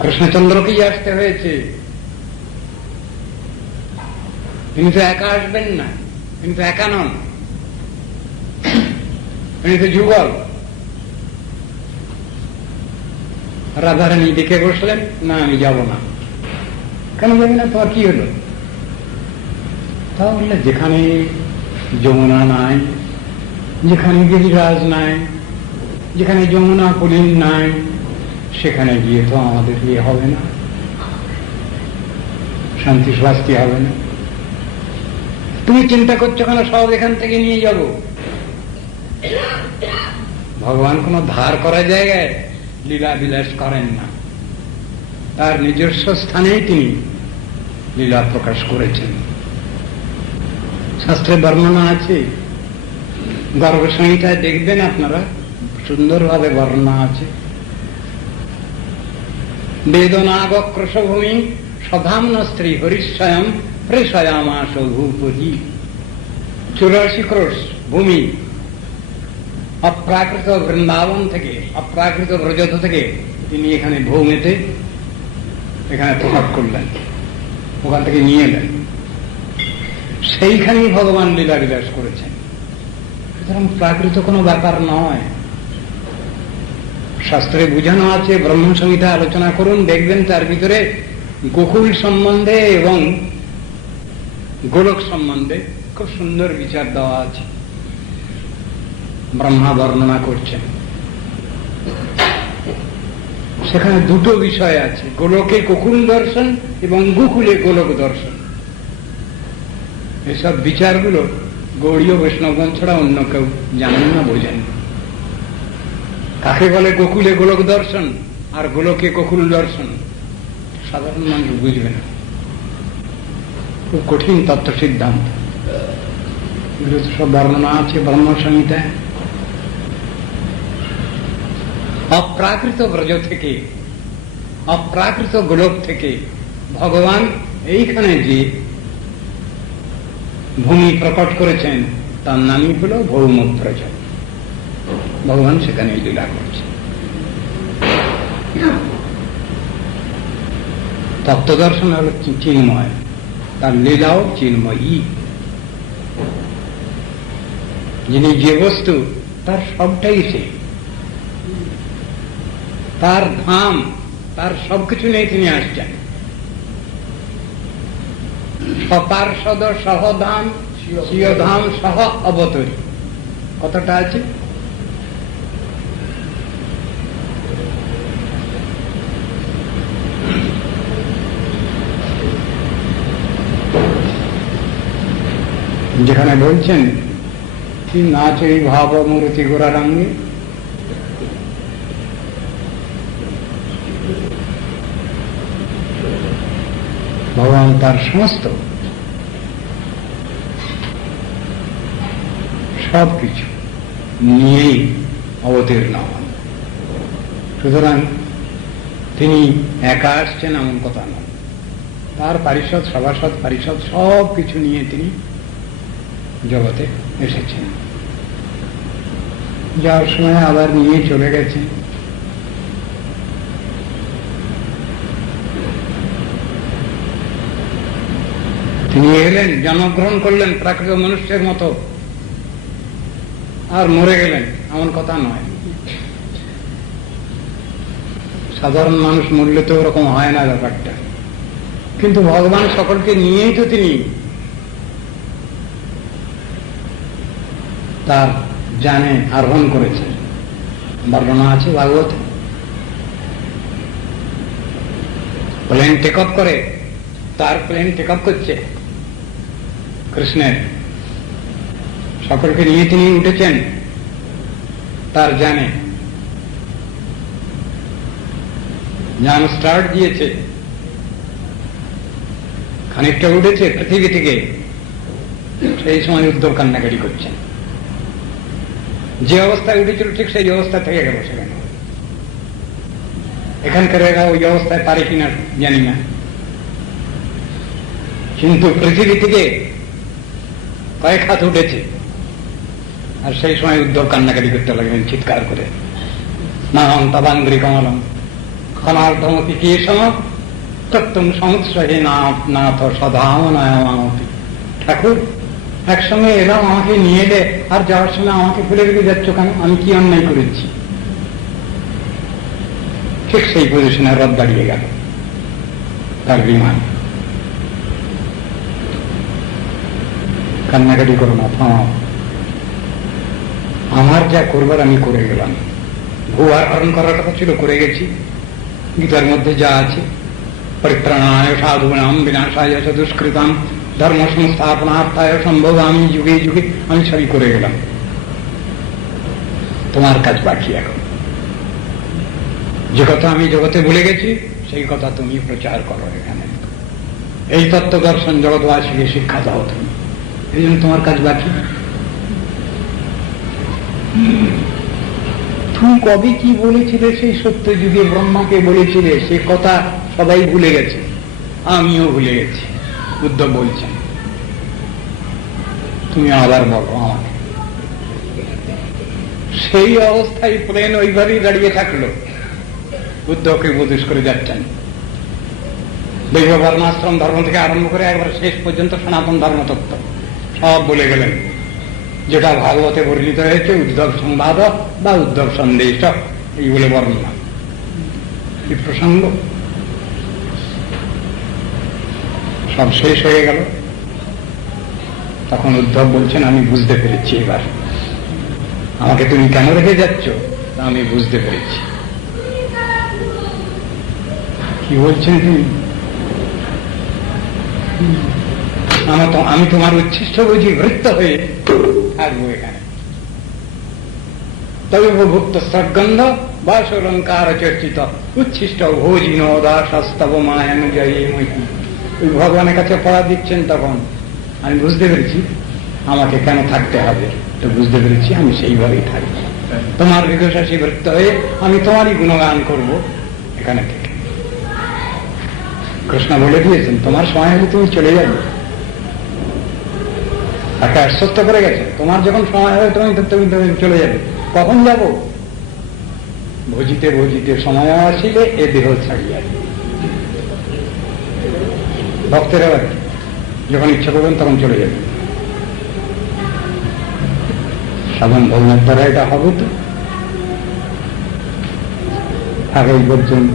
কৃষ্ণচন্দ্রকেই আসতে হয়েছে। তিনি তো একা আসবেন না, তিনি তো একা নন, তিনি তো যুগল। রাধারানী দেখে বসলেন, না আমি যাব না। কেন যাবি না? তোমার কি হলো? তা বললে, যেখানে যমুনা নাই, যেখানে গিরিরাজ নাই, যেখানে যমুনা পুলিন নাই, সেখানে গিয়ে তো আমাদের ইয়ে হবে না, শান্তি শাস্তি হবে না। তুমি চিন্তা করছো কেন সব এখান থেকে নিয়ে যাব? ভগবান কোন ধার করা জায়গায় লীলা বিলাস করেন না, তার নিজস্ব স্থানেই তিনি লীলা প্রকাশ করেছেন। শাস্ত্রে বর্ণনা আছে, গর্ভ সংহিতায় দেখবেন আপনারা, সুন্দরভাবে বর্ণনা আছে। বেদনাগ ক্রোশভূমি সধাম্ন স্ত্রী হরিশ্বয়ম প্রেষয়ামাস ভূপতি। 84 ক্রোশ ভূমি অপ্রাকৃত বৃন্দাবন থেকে, অপ্রাকৃত ব্রজ থেকে তিনি এখানে ভূমিতে এখানে প্রকাশ করলেন, ওখান থেকে নিয়ে এলেন, সেইখানেই ভগবান লীলা বিলাস করেছেন। সুতরাং প্রাকৃত কোনো ব্যাপার নয়। শাস্ত্রে বুঝানো আছে, ব্রহ্ম সংহিতা আলোচনা করুন, দেখবেন তার ভিতরে গোকুল সম্বন্ধে এবং গোলক সম্বন্ধে খুব সুন্দর বিচার দেওয়া আছে। ব্রহ্মা বর্ণনা করছেন, সেখানে দুটো বিষয় আছে, গোলকে গোকুল দর্শন এবং গোকুলে গোলক দর্শন। এসব বিচারগুলো গৌড়ীয় বৈষ্ণবগণ ছাড়া অন্য কেউ জানেন না, বোঝেন। কাকে বলে গোকুলে গোলক দর্শন আর গোলকে গোকুল দর্শন, সাধারণ মানুষ বুঝবে না, খুব কঠিন তত্ত্ব সিদ্ধান্ত। এগুলো সব বর্ণনা আছে ব্রহ্ম সংহিতায়। অপ্রাকৃত ব্রজ থেকে, অপ্রাকৃত গোলক থেকে ভগবান এইখানে যে ভূমি প্রকট করেছেন তার নামই হল ভৌম ব্রজ। ভগবান সেখানে লীলা করছেন। তত্ত্বদর্শন হল চিন্ময়, তার লীলাও চিন্ময়ী। যিনি যে বস্তু তার সবটাই সে, তার ধাম, তার সবকিছু নিয়ে তিনি আসছেন। সপার্ষদ সহধাম স্বীয়ধাম সহ অবতরী, কতটা আছে? যেখানে বলছেন কি নাচই ভাব মূর্তি গোড়ারাঙ্গে, ভগবান তার সমস্ত সবকিছু নিয়েই অবতীর্ণ হন। সুতরাং তিনি একা আসছেন এমন কথা নয়, তার পারিষদ সভাসদ পারিষদ সব কিছু নিয়ে তিনি জগতে এসেছেন। যাওয়ার সময় আবার নিয়ে চলে গেছেন। তিনি এলেন, জন্মগ্রহণ করলেন প্রাকৃত মনুষ্যের মতো, আর মরে গেলেন এমন কথা নয়। সাধারণ মানুষ মরলে তো ওরকম হয় না ব্যাপারটা, কিন্তু ভগবান সকলকে নিয়েই তো তিনি তার জানে আরোহণ করেছেন। বর্ণনা আছে ভাগবতে, প্লেন টেক অফ করে, তার প্লেন টেক অফ করছে কৃষ্ণের, সকলকে নিয়ে তিনি উঠেছেন তার জানে, যান স্টার্ট দিয়েছে, খানিকটা উঠেছে পৃথিবী থেকে, সেই সময় উদ্ধব কান্নাকাটি করছেন। যে অবস্থায় উঠেছিল ঠিক সেই অবস্থা থেকে গেল সেখানে। এখানকার এরা ওই অবস্থায় পারে কিনা জানি না, কিন্তু পৃথিবী থেকে কয়েক হাত উঠেছে, আর সেই সময় উদ্ধব কান্নাকাটি করতে লাগলেন চিৎকার করে, নাহং তবাঙ্গ্রি কমলম ক্ষমার্ধমতি কি সম তত্ত্বম সমুৎসহে নাথ সদামনায়মামতি। ঠাকুর একসঙ্গে এলাম, আমাকে নিয়ে এলে, আর যাওয়ার সময় আমাকে ফেলে রেখে যাচ্ছ কেন? আমি কি অন্যায় করেছি? ঠিক সেই পজিশনে রথ দাঁড়িয়ে গেল তার বিমান। কান্নাকাটি করো না, থামাও, আমার যা করবার আমি করে গেলাম। ভুয়ার হরণ করার কথা ছিল, করে গেছি। গীতার মধ্যে যা আছে, পরিত্রাণায় সাধুনাম বিনাশায় চ দুষ্কৃতাম ধর্ম সংস্থাপনার্থায় সম্ভব আমি যুগে যুগে আমি সবই করে গেলাম। তোমার কাজ বাকি এখন। যে কথা আমি জগতে ভুলে গেছি সেই কথা তুমি প্রচার করো এখানে। এই তত্ত্ব দর্শন জগৎবাসীকে শিক্ষা দাও তুমি। এই জন্য তোমার কাজ বাকি। তুমি কবে কি বলেছিলে সেই সত্য যুগে ব্রহ্মাকে বলেছিলে সে কথা সবাই ভুলে গেছে, আমিও ভুলে গেছি। উদ্ধব বলছেন তুমি আবার বলো আমাকে। সেই অবস্থায় প্লেন ওইভাবেই দাঁড়িয়ে থাকলো। উদ্ধবকে উপদেশ করে যাচ্ছেন দৈব বর্ণাশ্রম ধর্ম থেকে আরম্ভ করে একবার শেষ পর্যন্ত সনাতন ধর্মতত্ত্ব সব বলে গেলেন, যেটা ভাগবতে বর্ণিত হয়েছে উদ্ধব সংবাদ বা উদ্ধব সন্দেশ এই বলে বর্ণনা। এই প্রসঙ্গ সব শেষ হয়ে গেল। তখন উদ্ধব বলছেন আমি বুঝতে পেরেছি, এবার আমাকে তুমি কেন রেখে যাচ্ছ তা আমি বুঝতে পেরেছি। কি বলছেন তুমি? আমি তোমার উচ্ছিষ্ট বুঝি ভৃত্য হয়ে থাকবো এখানে। তবে ভুক্ত সদ্গন্ধ বা অলঙ্কার চর্চিত উচ্ছিষ্ট ভোজিন দাসস্তব মায়ান জয়ী মহি। ওই ভগবানের কাছে পড়া দিচ্ছেন। তখন আমি বুঝতে পেরেছি আমাকে কেন থাকতে হবে, তো বুঝতে পেরেছি আমি সেইভাবেই থাকবো। তোমার বিঘোষাসী ভৃত্য হয়ে আমি তোমারই গুণগান করব এখানে থেকে। কৃষ্ণ বলে দিয়েছেন তোমার সময় হলে তুমি চলে যাবে। তাকে আশ্বস্ত করে গেছে তোমার যখন সময় হবে তুমি চলে যাবে। কখন যাব? ভজিতে ভজিতে সময় আসিলে এ দেহ ছাড়িয়া। ভক্তেরা যখন ইচ্ছা করবেন তখন চলে যাবে। সাধন ভগবানের দ্বারা এটা হবে তো আগে পর্যন্ত।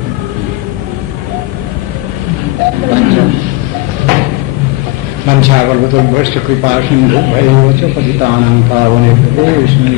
মঞ্চাগর্ভত ভ্রষ্ট কৃপা সিন্ধু ভয় পতিতানাং পাবনেভ্যো বিষ্ণু।